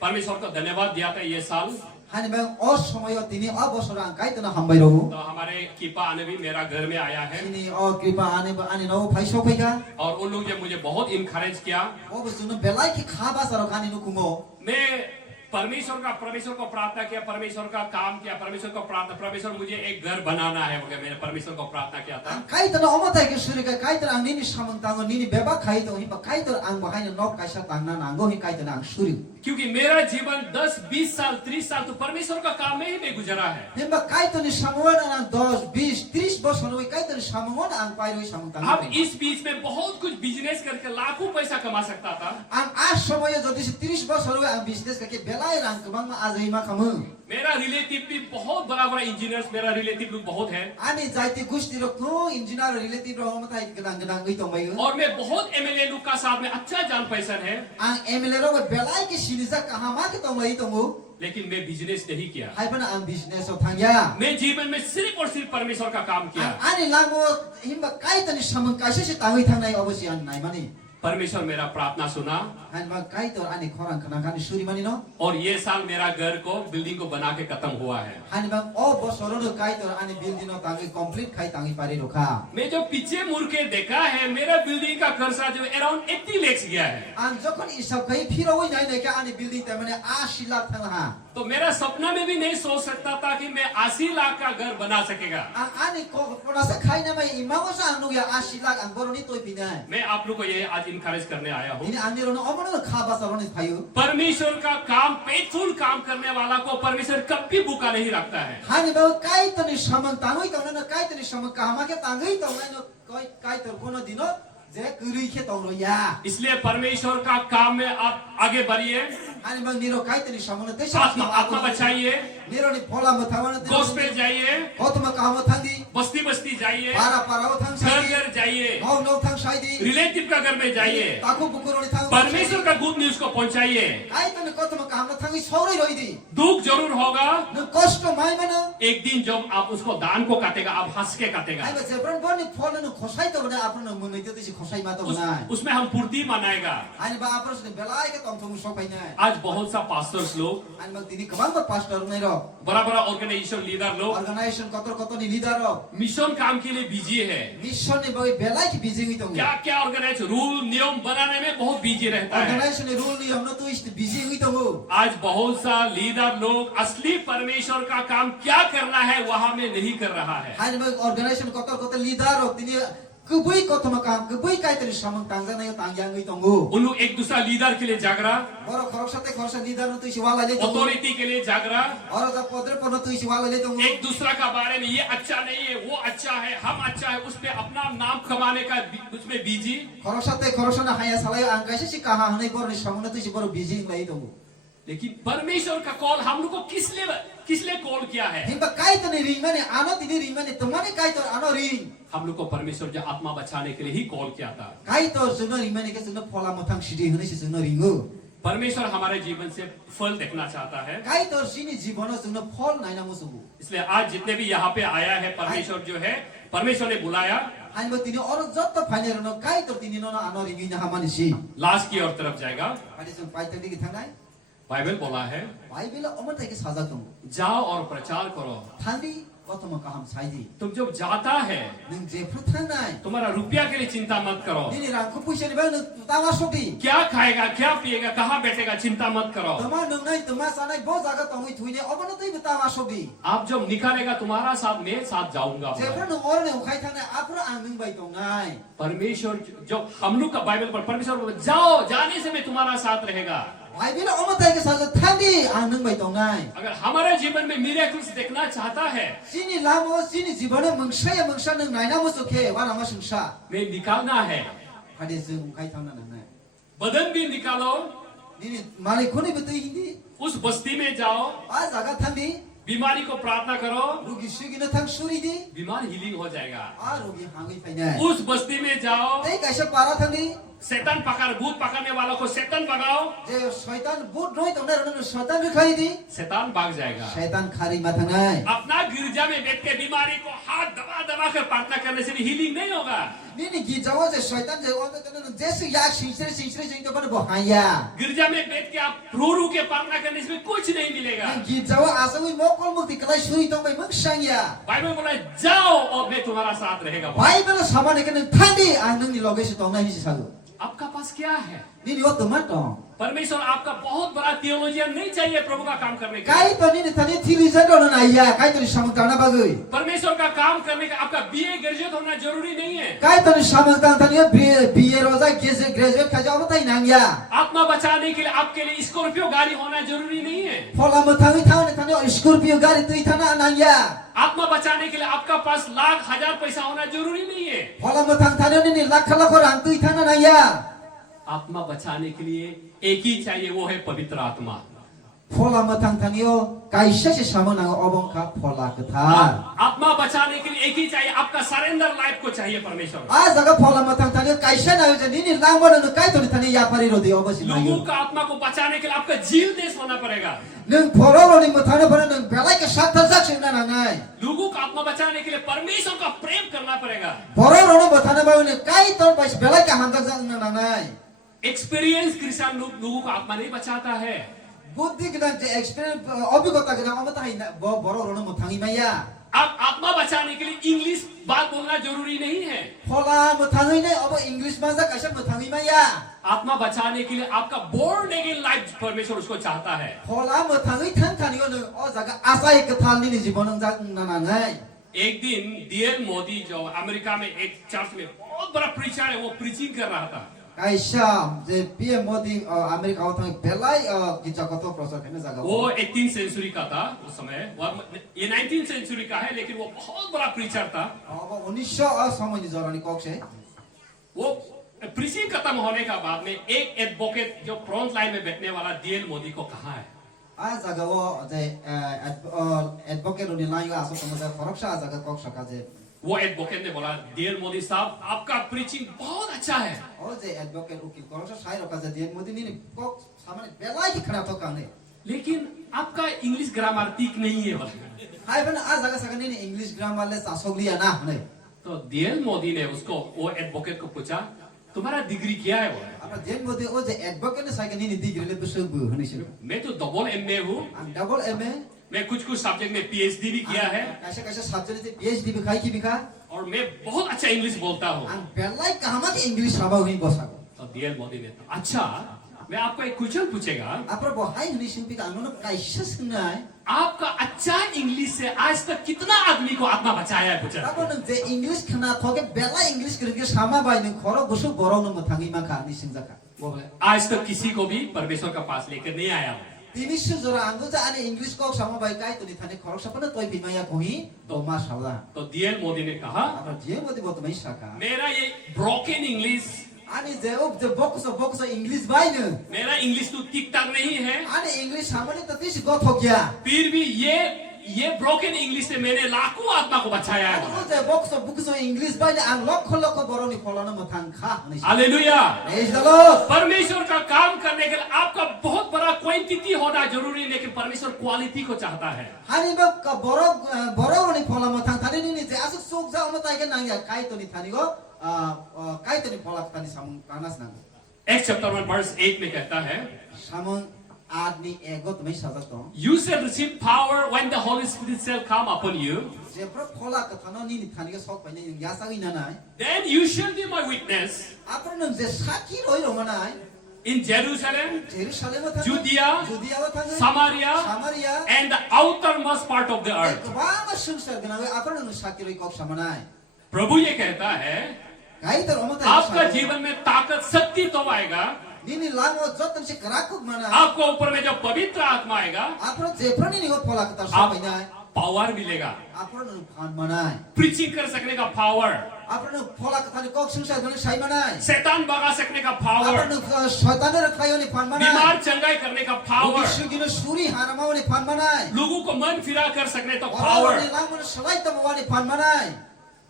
परमेश्वर को धन्यवाद दिया था ये साल। Hani bang os somoyo tini abosora ang kai to na hambai rohu. तो हमारे कीपा आने भी मेरा घर में आया है Ini o kripa ane no phai sopai ka. और उन लोग ने मुझे बहुत इनकरेज किया। O busu no belai ki khaba saro kani no kumo. मैं परमेश्वर को प्रार्थना किया, परमेश्वर का काम किया, परमेश्वर को प्रार्थना, परमेश्वर मुझे एक घर बनाना है, मैंने परमेश्वर को प्रार्थना किया था। Ang kai to na omatai ke suri ka kai to ang nini samang tango nini beba kai to himba kai to ang bahai no nok kaisa tangna nango hi kai to na ang suri. क्योंकि मेरा जीवन 10, 20 साल, 30 साल तो परमेश्वर का काम में ही में गुजरा है। Himba kai to ni samuan ang 10, 20, 30 bos hono kai to ni samuan ang pai roi samang tango. अब इस बीच में बहुत कुछ बिजनेस करके लाखों पैसा कमा सकता था। Ang as somoyo jodi si 30 bos hono ang business ka ke belai rang kemang ma azai ma kamu. मेरा रिलेटिव भी बहुत बड़ा बड़ा इंजीनियर्स, मेरा रिलेटिव लोग बहुत है Ani jaiti gusti ro ko engineer relative ro omatai gedang gei tong bai. और मैं बहुत एमएलए लोग का साथ में अच्छा जान पहचान है, Ang MLA ro belai ki sinisa ka hama ke tong bai tongu. लेकिन मैं बिजनेस नहीं किया। Hai bana ang business o thangya. मैं जीवन में सिर्फ और सिर्फ परमेश्वर का काम किया। Ani lango himba kai to ni samang kaisa si tangi thangnai obasi an nai mani. परमेश्वर मेरा प्रार्थना सुना Hanba kai to ani khorang khana kani suri mani no. और ये साल मेरा घर को बिल्डिंग को बना के खत्म हुआ है। Hanba o bosoro no kai to ani building no tangi complete kai tangi pari rokha. मैं जो पीछे मुड़ के देखा है, मेरा बिल्डिंग का खर्चा जो अराउंड 80 lakhs गया है। Ang jokon isap kai phiroi nai nai ka ani building ta mane 80 lakh thangha. तो मेरा सपना में भी नहीं सोच सकता था कि मैं 80 लाख का घर बना सकेगा। Ang ani ko sa khai na mai imago sa anu ya 80 lakh ang boroni toy pinai. मैं आप लोग को ये आज इनकरेज करने आया हूँ। Ini ani ro no omono no khaba sa ro ni phayu. परमेश्वर का काम, फेथफुल काम करने वाला को परमेश्वर कभी भूखा नहीं रखता है। Hani ba kai to ni samang tangoi to na kai to ni samang ka hama ke tangai to nai no kai to kono dino je kurui ke tong ro ya. इसलिए परमेश्वर का काम में आप आगे बढ़िए, Hani bang niro kai to ni samono te आत्मा बचाइए, niro ni phola mo thawana te. Gospel जाइए, Otma ka hama thandi. बस्ती बस्ती जाइए, Para para o thang घर sai. घर जाइए, No no thang sai di. Relative का घर में जाइए, Taku bukuro ni thang. परमेश्वर का गुड न्यूज को पहुंचाइए। Kai to ni kotma ka hama thangi sauri roi di. दुख जरूर होगा, No kosto mai mana. एक दिन जब आप उसको दान को काटेगा, आप हंस के काटेगा, Ai ba jebron bon ni phone no khosai to bana apno mun ni te si khosai ma to bana. उसमें हम पूर्ति मनाएगा। Ani ba apro ni belai ke tong thong sopai nai. आज बहुत सा पास्टर्स लोग, Ani bang tini kemang ba pastor nai ro. बड़ा बड़ा ऑर्गेनाइजेशन लीडर लोग Organization kotor ni leader ro. Mission काम के लिए बिजी है। Mission ni bagi belai ki busy ngi tong. क्या क्या ऑर्गेनाइज रूल नियम बनाने में बहुत बिजी रहता है। Organization ni rule ni हमनो तो इस busy ngi tong. आज बहुत सा लीडर लोग असली परमेश्वर का काम क्या करना है वहां में नहीं कर रहा है। Ani bang organization kotor leader ro tini kubui kotma kam kubui kai tani samang tangja nai tangjang ngi tong. उन लोग एक दूसरा लीडर के लिए जागरा, Boro khorok sate khorsa leader no to isi wala le tong. Authority के लिए जागरा, Oro da podre por no to isi wala le tong. एक दूसरा का बारे में ये अच्छा नहीं है, वो अच्छा है, हम अच्छा है, उसमें अपना नाम कमाने का उसमें busy. Khorok sate khorsa na haya salai ang kaisa si kaha hanai boro ni samang na to isi boro busy ngai tong. लेकिन परमेश्वर का कॉल हम लोग को किसलिए कॉल किया है? Himba kai tani ring mane ano tini ring mane tumane kai to ano ring. हम लोग को परमेश्वर जो आत्मा बचाने के लिए ही कॉल किया था। Kai to suno ring mane ke suno phola mo thang sidi hune si suno ringu. परमेश्वर हमारे जीवन से फल देखना चाहता है। Kai to sini jibono suno phol nai na musubu. इसलिए आज जितने भी यहाँ पे आया है, परमेश्वर जो है, परमेश्वर ने बुलाया Hani ba tini oro jotto phaine no kai to tini no ano ringi na hamani si. Last की ओर तरफ जाएगा। Adi sun pai tani ki thangai. Bible बोला है, Bible omar tai ke saja tong. जाओ और प्रचार करो। Thandi kotoma kaham saidi. तुम जब जाता है, Ning je pru thangai. तुम्हारा रुपया के लिए चिंता मत करो। Nini rang ku puisa ni ba tawa sodi. क्या खाएगा, क्या पिएगा, कहाँ बैठेगा, चिंता मत करो। Tama nung nai tama sanai bo jaga tongi thuine omono tai tawa sodi. आप जब निकालेगा तुम्हारा साथ, मैं साथ जाऊंगा। Je pru nung or ne ukhai thangai apro ang ning bai tong nai. परमेश्वर जो हम लोग का बाइबल पर परमेश्वर बोला, जाओ, जाने से मैं तुम्हारा साथ रहेगा। Bible omar tai ke saja thandi ang ning bai tong nai. अगर हमारे जीवन में मिरेकल्स देखना चाहता है, Sini lamo sini jibone mungsaya mungsa nung nai na musukhe wana ma sungsa. मैं निकालना है, Hadi zung ukhai thangna nang nai. बदन भी निकालो, Nini malik khuni betu hindi. उस बस्ती में जाओ, A jaga thandi. बीमारी को प्रार्थना करो, rugi sugi na thang suri di बीमार हीलिंग हो जाएगा। a rugi hangi painai उस बस्ती में जाओ, tei kaisa para thangni शैतान पकड़, भूत पकड़ने वालों को शैतान पकड़ाओ, je shaitan but noi tong na ron shaitan ri khai di शैतान भाग जाएगा। shaitan khari ma thangai अपना गिरजा में बैठ के बीमारी को हाथ दबा दबा कर प्रार्थना करने से भी हीलिंग नहीं होगा। nini gi jawa je shaitan je on ta jesu yak singsre jing to ban bo haya गिरजा में बैठ के आप रो रो के प्रार्थना करने से भी कुछ नहीं मिलेगा। gi jawa asawui mokol mukti kalai suri tong bai mung sang ya Bible बोला है, जाओ और मैं तुम्हारा साथ रहेगा। bible samane ke nang thandi ang nang ni loge si tong na hi si sagu आपका पास क्या है? nini o tomat tong परमेश्वर आपका बहुत बड़ा थियोलॉजियन नहीं चाहिए प्रभु का काम करने के लिए। kai to nini thani thili ja do na ya kai to samang tang na bagui परमेश्वर का काम करने का आपका बीए ग्रेजुएट होना जरूरी नहीं है। kai to samang tang thani BA roja graduate khai jaw tai nang ya आत्मा बचाने के लिए आपके लिए स्कॉर्पियो गाड़ी होना जरूरी नहीं है। phola mo thangi thang thani scorpio gari tui thana nang ya आत्मा बचाने के लिए आपका पास लाख हजार पैसा होना जरूरी नहीं है। phola mo thang thani nini lakh lakh rang tui thana nang ya आत्मा बचाने के लिए एक ही चाहिए, वो है पवित्र आत्मा। phola mo thang thani o kaisa se samang nang obong ka phola kathar आत्मा बचाने के लिए एक ही चाहिए, आपका सरेंडर लाइफ को चाहिए परमेश्वर। a jaga phola mo thang thani kaisa na je nini lang mo no kai to thani ya pari ro di obosi na लोगों yo का आत्मा को बचाने के लिए आपका जीव देश होना पड़ेगा। nung phoro ro ni mo thani phora nung belai ka sak thar sak sing na nangai लोगों का आत्मा बचाने के लिए परमेश्वर का प्रेम करना पड़ेगा। phoro ro no mo thani ba ni kai to bais belai ka hang thar na nangai experience Christian लोगों का आत्मा नहीं बचाता है। buddhi gna je experience obhigota gna amata hai na boro ro no mo thangi maya अब आत्मा बचाने के लिए इंग्लिश बात बोलना जरूरी नहीं है। phola mo thangi nei obo english ma ja kaisa mo thangi maya आत्मा बचाने के लिए आपका बोर्न अगेन लाइफ परमेश्वर उसको चाहता है। phola mo thangi thang thani o o jaga asai ka thal ni jibon ja na nangai एक दिन डीएल मोदी जो अमेरिका में एक चर्च में बहुत बड़ा प्रीचर है, वो प्रीचिंग कर रहा था। kaisa je pm modi america o thang belai ki jagato prasar khane jaga वो 18th सेंचुरी का था उस समय, ये 19th सेंचुरी का है, लेकिन वो बहुत बड़ा प्रीचर था। अब 1900 समय ni jorani kok se वो प्रीचिंग खत्म होने का बाद में एक एडवोकेट जो फ्रंट लाइन में बैठने वाला डीएल मोदी को कहा है, a jaga o je advocate ni lai aso tomo ja khoraksa jaga kok saka je वो एडवोकेट ने बोला, डीएल मोदी साहब आपका प्रीचिंग बहुत अच्छा है, o je advocate ukil koroksa sai roka je dien modi ni kok samane belai ki khana to kane लेकिन आपका इंग्लिश ग्रामर ठीक नहीं है बोला। hai ban a jaga saka ni english grammar le chasoglia na hne तो DL Modi ने उसको, वो एडवोकेट को पूछा, तुम्हारा डिग्री क्या है? बोला, apna dien modi o je advocate ne saka ni degree le besug bu hne se मैं तो डबल एमए हूँ, am double ma मैं कुछ कुछ सब्जेक्ट में पीएचडी भी किया है kaisa kaisa subject je phd bi khai ki bi kha और मैं बहुत अच्छा इंग्लिश बोलता हूँ। ang belai kahamat english saba hui bosago तो डीएल मोदी ने, अच्छा मैं आपको एक क्वेश्चन पूछेगा, apra bo hai hne sing bi ka no kaisa singnai आपका अच्छा इंग्लिश से आज तक कितना आदमी को आत्मा बचाया है? पूछा। Ako nang je English khana thoke bela English kirge sama bai nang khoro gusu borong nang mathangi ma kha ni singjaka. वो बोले, आज तक किसी को भी परमेश्वर का पास लेकर नहीं आया हूँ। Tini su jora angu ja ane English ko sama bai kai to ni thane khoro sapana toy bimaya kohi to ma sala. तो डीएल मोदी ने कहा, Apra je modi bot mai saka. मेरा ये broken English, Ani je ob je box English bai ne. मेरा English तो ठीक ठाक नहीं है, Ani English samane to tis go thokya. फिर भी ये ब्रोकन इंग्लिश से मैंने लाखों आत्मा को बचाया है। Ani je box English bai ne ang lokho borong ni kholana mathang kha ni. Hallelujah. Praise the Lord. परमेश्वर का काम करने के लिए आपका बहुत बड़ा क्वांटिटी होना जरूरी नहीं, लेकिन परमेश्वर क्वालिटी को चाहता है। Hani ba ka borong ni phola mathang thani ni je asuk sok ja ono tai ke nang ya kai to ni thani go kai to ni phola thani samung kanas nang. Acts chapter 1 verse 8 में कहता है, Samung adni egot mai sajak to. You shall receive power when the Holy Spirit shall come upon you. Je pro phola ka thano ni thani ke sok pai ni ya sa ina nai. Then you shall be my witness Apro nang je saki roi ro manai. in Jerusalem, Jerusalem ma thang. Judea, Judea ma thang. Samaria, Samaria. and the outermost part of the earth. Ba ma sungsar gna apro nang saki roi kok samanai. प्रभु ये कहता है, Kai tar omata. आपका जीवन में ताकत शक्ति तो आएगा, ni lango jotang se karakuk manai. आपको ऊपर में जो पवित्र आत्मा आएगा, Apro je pro ni go phola ka tar sa pai nai. Power मिलेगा, Apro nung phan manai. Preaching कर सकने का power, Apro nung phola kathani kok sungsar gani sai manai. शैतान भगा सकने का Apro power, nung shaitan ra khayo ni phan manai. बीमार चंगाई करने का power, Sugino suri hanama ni phan manai. लोगों को मन फिरा कर सकने तो Awal power ni lang mun salai ta mawani phan manai.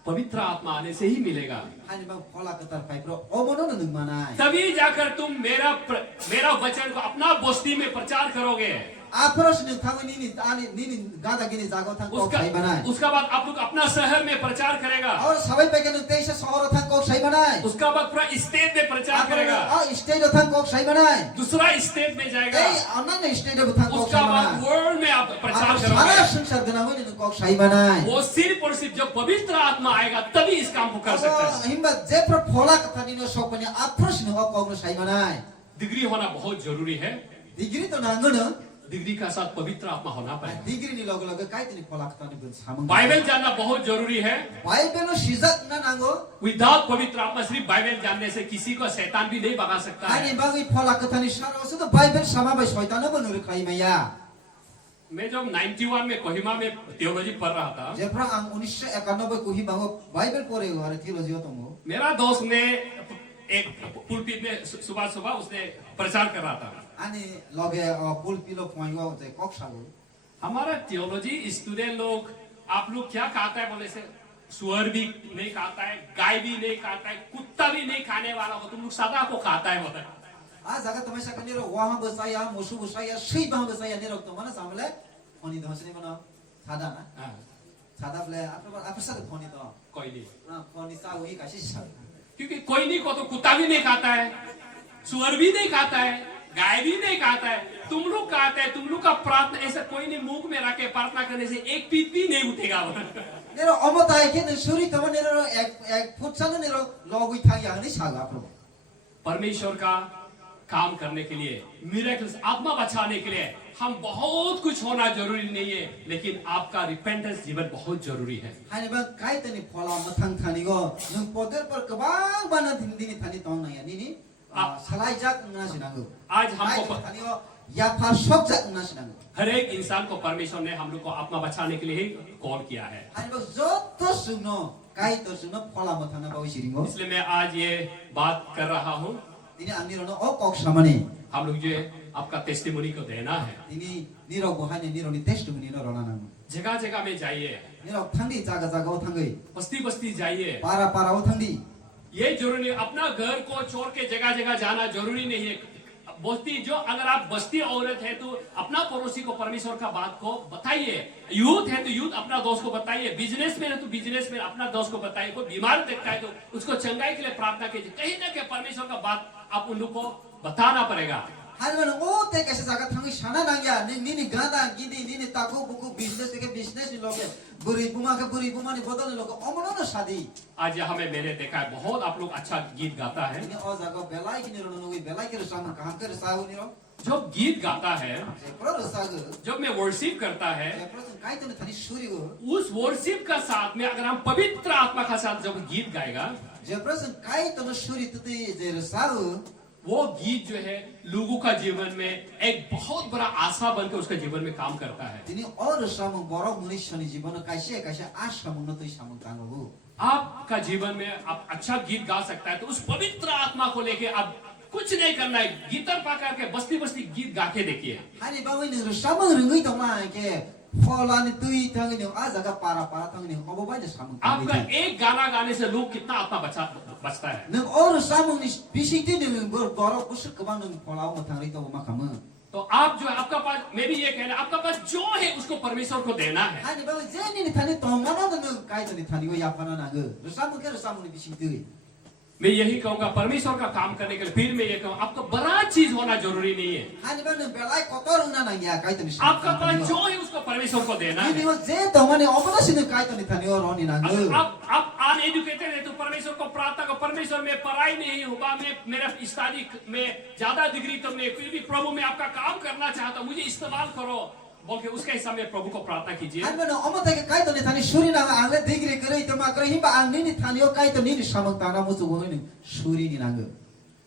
पवित्र आत्मा आने से ही मिलेगा। Hani bang phola katar pai pro omono nung manai. तभी जाकर तुम मेरा वचन को अपना बस्ती में प्रचार करोगे। Apros nung thangu nini gada gini jago thang kok sai manai. उसका बाद आप लोग अपना शहर में प्रचार करेगा, Aur sabai pe nung teisa sohor thang kok sai manai. उसका बाद पूरा स्टेट में प्रचार करेगा, Apro state thang kok sai manai. दूसरा स्टेट में जाएगा, Ei anan state thang kok उसका sai बाद manai. वर्ल्ड में आप प्रचार Apro sara करोगे। sangsar gana hoy nung kok sai manai. वो सिर्फ और सिर्फ जब पवित्र आत्मा आएगा तभी इस काम को कर सकता है। Himba jepro phola kathani no sokpani apros ni kok no sai manai. Degree होना बहुत जरूरी है, Degree to nangono. डिग्री का साथ पवित्र आत्मा होना पड़ेगा। Degree ni logo logo kai tini phola kathani bun samang. Bible जानना बहुत जरूरी है। Bible no shizat na nango. Without पवित्र आत्मा सिर्फ बाइबल जानने से किसी को शैतान भी नहीं भगा सकता है। Ani bagi phola kathani saro so to Bible sama bai shaitan no banu kai maya. मैं जब 91 में कोहिमा में थियोलॉजी पढ़ रहा था, Jepra ang 1991 ko hibango Bible pore ho are theology otomo. मेरा दोस्त ने एक पुलपिट में सुबह सुबह उसने प्रचार कर रहा था। Ani loge pulpilo poingo je kok sago. हमारा थियोलॉजी स्टूडेंट लोग, आप लोग क्या खाता है बोले से, सुअर भी नहीं खाता है, गाय भी नहीं खाता है, कुत्ता भी नहीं खाने वाला हो, तुम लोग सदा को खाता है बोले। A jaga tamai sakani ro waha besaya musu besaya sei bang besaya ni rok to mana samle phoni dhosni mana sada na. हाँ, Sada ble apar sa phoni to. कोई नहीं, Na phoni sa ui kaisi sa. क्योंकि कोई नहीं को तो कुत्ता भी नहीं खाता है, सुअर भी नहीं खाता है, गाय भी नहीं खाता है, तुम लोग खाते हैं। तुम लोग का प्रार्थना ऐसा कोई नहीं, मुंह में रखे प्रार्थना करने से एक पीठ भी नहीं उठेगा। Nero omota ke ne suri to nero ek foot sa nero logui thang yang ni saga pro. परमेश्वर का काम करने के लिए, मिरेकल्स, आत्मा बचाने के लिए हम बहुत कुछ होना जरूरी नहीं है, लेकिन आपका रिपेंटेंस जीवन बहुत जरूरी है। Hani bang kai tani phola ma thang thani go nung poder par kabang bana din din thani tong na ya ni salai jak na sinango. आज हमको Thani go ya pa sok jak na sinango. हर एक इंसान को परमेश्वर ने हम लोग को आत्मा बचाने के लिए ही कॉल किया है। Hani bang joto sungno kai to sungno phola ma thang na bawi siringo. इसलिए मैं आज ये बात कर रहा हूँ। Dini ang niro no o kok samani. हम लोग जो आपका टेस्टिमोनी को देना है, Dini niro go hani niro ni testimony no rona nang. जगह जगह में जाइए, Niro thangdi jaga jaga o thangai. बस्ती बस्ती जाइए। Para para o thangdi. ये जरूरी नहीं, अपना घर को छोड़ के जगह जगह जाना जरूरी नहीं है। बस्ती जो, अगर आप बस्ती औरत है तो अपना पड़ोसी को परमेश्वर का बात को बताइए। यूथ है तो यूथ अपना दोस्त को बताइए। बिजनेसमैन है तो बिजनेसमैन अपना दोस्त को बताइए। कोई बीमार देखता है तो उसको चंगाई के लिए प्रार्थना कीजिए। कहीं ना कहीं परमेश्वर का बात आप उन लोग को बताना पड़ेगा। Hani bang o te kaisa jaga thangai sana nang ya ni gada gidi ni taku buku business ke business ni loge buri buma ni bodol ni loge omono no sadi. आज यहाँ में मैंने देखा है बहुत आप लोग अच्छा गीत गाता है। Ini o jaga belai kini rono nui belai ke sama kaham ke sahu ni ro. जब गीत गाता है, Pro sagu. जब मैं वर्शिप करता है, Pro kai to thani suri go. उस वर्शिप का साथ में अगर हम पवित्र आत्मा का साथ जब गीत गाएगा, Je pro kai to no suri tuti je sahu. वो गीत जो है लोगों का जीवन में एक बहुत बड़ा आशा बनकर उसका जीवन में काम करता है। Dini or samung borok munishoni jibono kaise ash samung no tui samung tango. आपका जीवन में आप अच्छा गीत गा सकता है तो उस पवित्र आत्मा को लेके आप कुछ नहीं करना है, गिटार पकड़ के बस्ती बस्ती गीत गा के देखिए। Hani bawi ni samung rungui to ma ke phola ni tui thangai ni a jaga para thangai ni obo bai samung. आपका एक गाना गाने से लोग कितना आत्मा बचता है। Nung or samung ni bising ti ni borok busuk kabang nung phola mo thangri to ma kamu. तो आप जो है आपका पास, मैं भी ये कहना, आपका पास जो है उसको परमेश्वर को देना है। Hani bawi je ni thani tongmano nung kai to ni thani go ya pana na go. Samung ke samung ni bising ti. मैं यही कहूंगा परमेश्वर का काम करने के लिए, फिर मैं ये कहूँ आपको बड़ा चीज होना जरूरी नहीं है। Hani bawi nung belai kotor na nang ya kai to ni. आपका पास जो है उसको परमेश्वर को देना Ni है। go je tongmani omono sinu kai to ni thani o roni na अगर go. आप अनएजुकेटेड है तो परमेश्वर को प्रार्थना करो, परमेश्वर में पढ़ाई नहीं हुआ, मैं मेरा स्टडी में ज्यादा डिग्री तो नहीं, फिर भी प्रभु में आपका काम करना चाहता हूँ, मुझे इस्तेमाल करो बोल के उसके हिसाब में प्रभु को प्रार्थना कीजिए। Hani bawi omo te kai to ni thani suri na angle digri kere to ma kere himba ang ni thani o kai to ni samung tana mo su go ni suri ni nang go.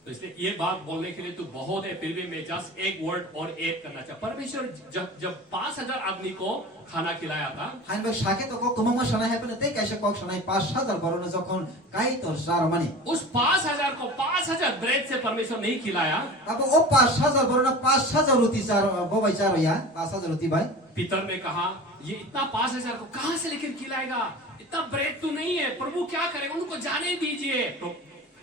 तो इसलिए ये बात बोलने के लिए तो बहुत है, फिर भी मैं जस्ट एक वर्ड और ऐड करना चाहता। परमेश्वर जब 5000 आदमी को खाना खिलाया था, Hain ba shake to ko kumang sanai happen te kaisa kok sanai 5,000 borono jokhon kai tor sar mani. उस 5000 को 5000 ब्रेड से परमेश्वर नहीं खिलाया। Abo o 5,000 borono 5,000 roti sar bobai sar ya 5,000 roti bai. पीतर ने कहा ये इतना 5000 को कहां से लेकर खिलाएगा, इतना ब्रेड तो नहीं है, प्रभु क्या करेगा, उनको जाने दीजिए। तो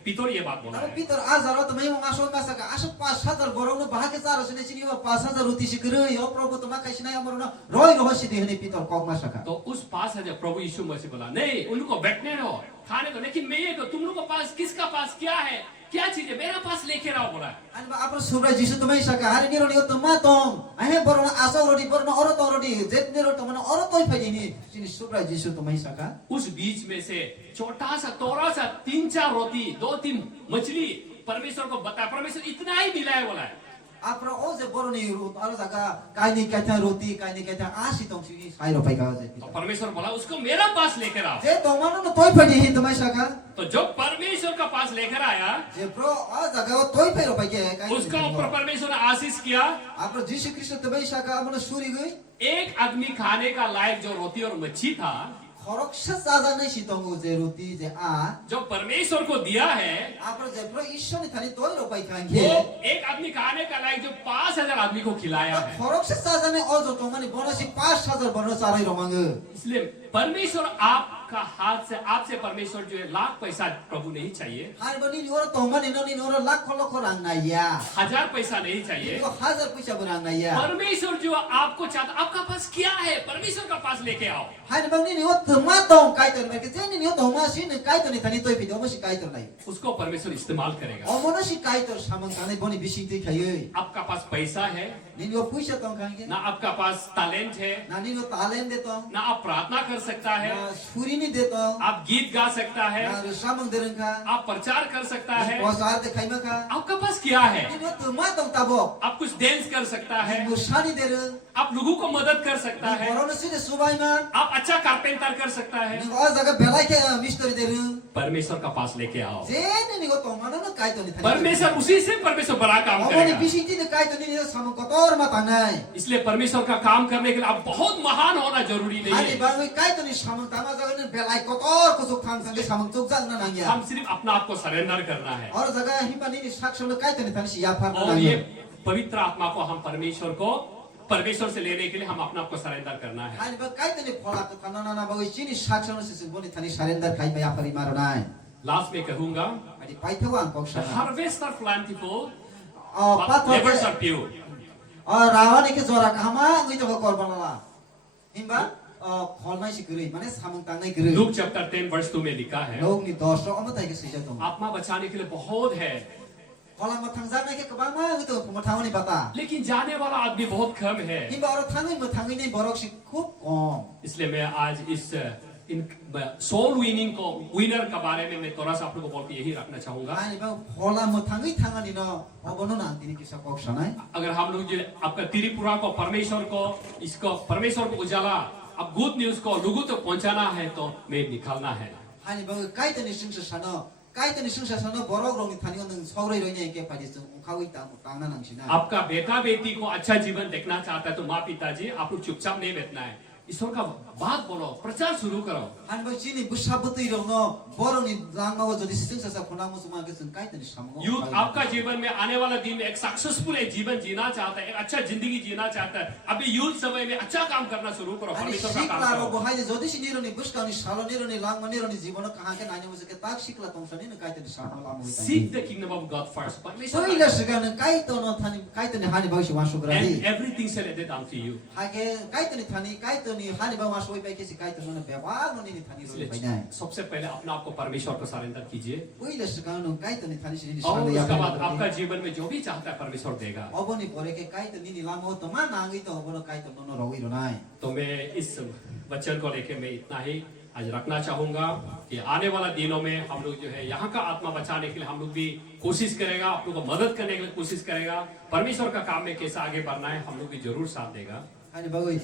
पीतर ये बात बोला Abo है। Peter azaro to mai aso masaka aso 5,000 borono bahake sar sine chini 5,000 roti sikru yo probu to ma kaisina ya borono roi roho sidi hne Peter kok masaka. तो उस 5000 प्रभु यीशु मसीह बोला नहीं, उनको बैठने दो, खाने दो, लेकिन मैं ये तो तुम लोग के पास किसका पास क्या है, क्या चीज है, मेरा पास लेके आओ बोला। An ba apro subra jisu to mai saka hari ni roni to ma tong ahe borono aso roti borono oro to roti jet ni ro to mano oro toy phai ni chini subra jisu to mai saka. उस बीच में से छोटा सा थोड़ा सा 3-4 रोटी 2-3 मछली परमेश्वर को बता, परमेश्वर इतना ही मिलाया बोला है। Apro o je boroni ro aro saka kai ni kaita roti kai ni kaita asi tong chini sai ro pai ka je. तो परमेश्वर बोला उसको मेरा पास लेकर आओ। Je to mano no toy phai ni to mai saka. तो जब परमेश्वर का पास लेकर आया, Je bro a jaga o toy phai ro pai ke kai. उसका ऊपर परमेश्वर ने आशीष किया। Apro jisu Kristo to mai saka amano suri goi. एक आदमी खाने का लायक जो रोटी और मच्छी था, Khoroksa saja nai si tong je roti je a. जो परमेश्वर को दिया है, Apro je bro ishor ni thani toy ro pai kan वो ke. एक आदमी खाने का लायक जो 5000 आदमी को खिलाया है। Khoroksa saja ne o jo to mani bonosi 5,000 bono sarai ro mangu. इसलिए परमेश्वर आपका हाथ से, आपसे परमेश्वर जो है लाख पैसा प्रभु नहीं चाहिए, Har bani ni oro to mani no ni oro lakho lakho rang na ya. 1000 पैसा नहीं चाहिए। Ni 1000 paisa berang na ya. परमेश्वर जो आपको चाहता, आपका पास क्या है, परमेश्वर का पास लेके आओ। Hai bang ni o tma tong kai ton merke je ni o to ma sin kai ton ni thani toy pido mo si kai ton nai. उसको परमेश्वर इस्तेमाल करेगा। Omono si kai ton samang kanai boni bising ti khai. आपका पास पैसा है, Ni o puisa tong kan ke. ना आपका पास talent है, Na ni o talent de tong. ना आप प्रार्थना कर सकता है, Na suri ni de tong. आप गीत गा सकता है, Na ru samang dereng ka. आप प्रचार कर सकता है। Posar de khai ma ka. आपका पास क्या है? Ni o tma tong tabo. आप कुछ डांस कर सकता है, Ni sani deru. आप लोगों को मदद कर सकता Ni है, borono si de subai man. आप अच्छा कारपेंटर कर सकता है। Ni o jaga belai ke mystery deru. परमेश्वर का पास लेके आओ। Je ni o to mano no kai ton ni thani. परमेश्वर उसी से परमेश्वर बड़ा काम Omoni करेगा। bising ti ni kai ton ni samang kotor ma tanai. इसलिए परमेश्वर का काम करने के लिए आप बहुत महान होना जरूरी नहीं Hari है। bangui kai to ni samang tama jaga ni belai kotor kusuk thang sange samang tuk jang na nangya. हम सिर्फ अपना आप को सरेंडर करना है, Aur jaga hipa ni saksham lo kai to ni thani siya phar na और ये nangya. पवित्र आत्मा को हम परमेश्वर से लेने के लिए हम अपना आप को सरेंडर करना है। Hari ba kai to ni phola ko thana na na bangui chini saksham lo sisu boni thani surrender kai ba apari maro nai. Last में कहूंगा, Hari pai thawang kok the sa. harvest are plentiful, Oh but labors pathor. are few. Oh rawani ke jora kama ngui to kor banala. Himba kholnai si gurui mane samang tangnai gurui. Luke chapter 10 verse 2 में लिखा है, Log ni 10 ro amatai ke sija to. आत्मा बचाने के लिए बहुत है, Khola ma thangja nai ke kabang ma ngui to ma thangoni bata. लेकिन जाने वाला आदमी बहुत कम है। Himba aro thangui ma thangui nei borok si khub kom. इसलिए मैं आज इस सोल विनिंग को, विनर के बारे में मैं थोड़ा सा आप लोगों को बोल के यही रखना चाहूंगा। Ani ba phola mo thangai thangani no obono na tini kisa kok sanai. अगर हम लोग जो आपका त्रिपुरा को, परमेश्वर को, इसको परमेश्वर को उजाला, अब गुड न्यूज को लोगों तक पहुंचाना है तो मैं निकालना है। Ani ba kai tani singsa sano kai tani singsa sano borok rong ni thani on sogroi roi nei ke padi su khawai ta tangna nang sina. आपका बेटा बेटी को अच्छा जीवन देखना चाहता है तो माँ पिताजी आप लोग चुपचाप नहीं बैठना है, ईश्वर का बात बोलो, प्रचार शुरू करो। Ani ba chini busabutui rong no borok ni langma wo jodi singsa sa khona mo suma ke sun kai tani samgo. Youth आपका जीवन में आने वाला दिन में एक सक्सेसफुल एक जीवन जीना चाहता है, एक अच्छा जिंदगी जीना चाहता है, अभी यूथ समय में अच्छा काम करना शुरू करो, Ani परमेश्वर का काम sikla ro करो। bohai je jodi siniro ni buska ni salo niro ni langma niro ni jibono kaha ke nanya mo se ke tak sikla tong sani no kai tani samgo la mo Seek the kingdom of God first, परमेश्वर Soila sigan kai to no thani kai tani hani ba si masuk and radi. everything shall added unto you. Hage kai tani thani kai to ni hani ba masuk pai ke si kai to no beba no ni thani ro pai nai. सबसे पहले अपने आप को परमेश्वर को surrender कीजिए, Soila sigan no kai to ni thani si ni और salo ya. उसके बाद आपका जीवन में जो भी चाहता है परमेश्वर देगा। Oboni pore ke kai to ni ni lamo to ma nangi to obono kai to no ro iro nai. तो मैं इस वचन को लेके मैं इतना ही आज रखना चाहूंगा कि आने वाला दिनों में हम लोग जो है यहाँ का आत्मा बचाने के लिए हम लोग भी कोशिश करेगा, आप लोग को मदद करने के लिए कोशिश करेगा, परमेश्वर का काम में कैसे आगे बढ़ना है हम लोग भी जरूर साथ देगा। Hani bagoi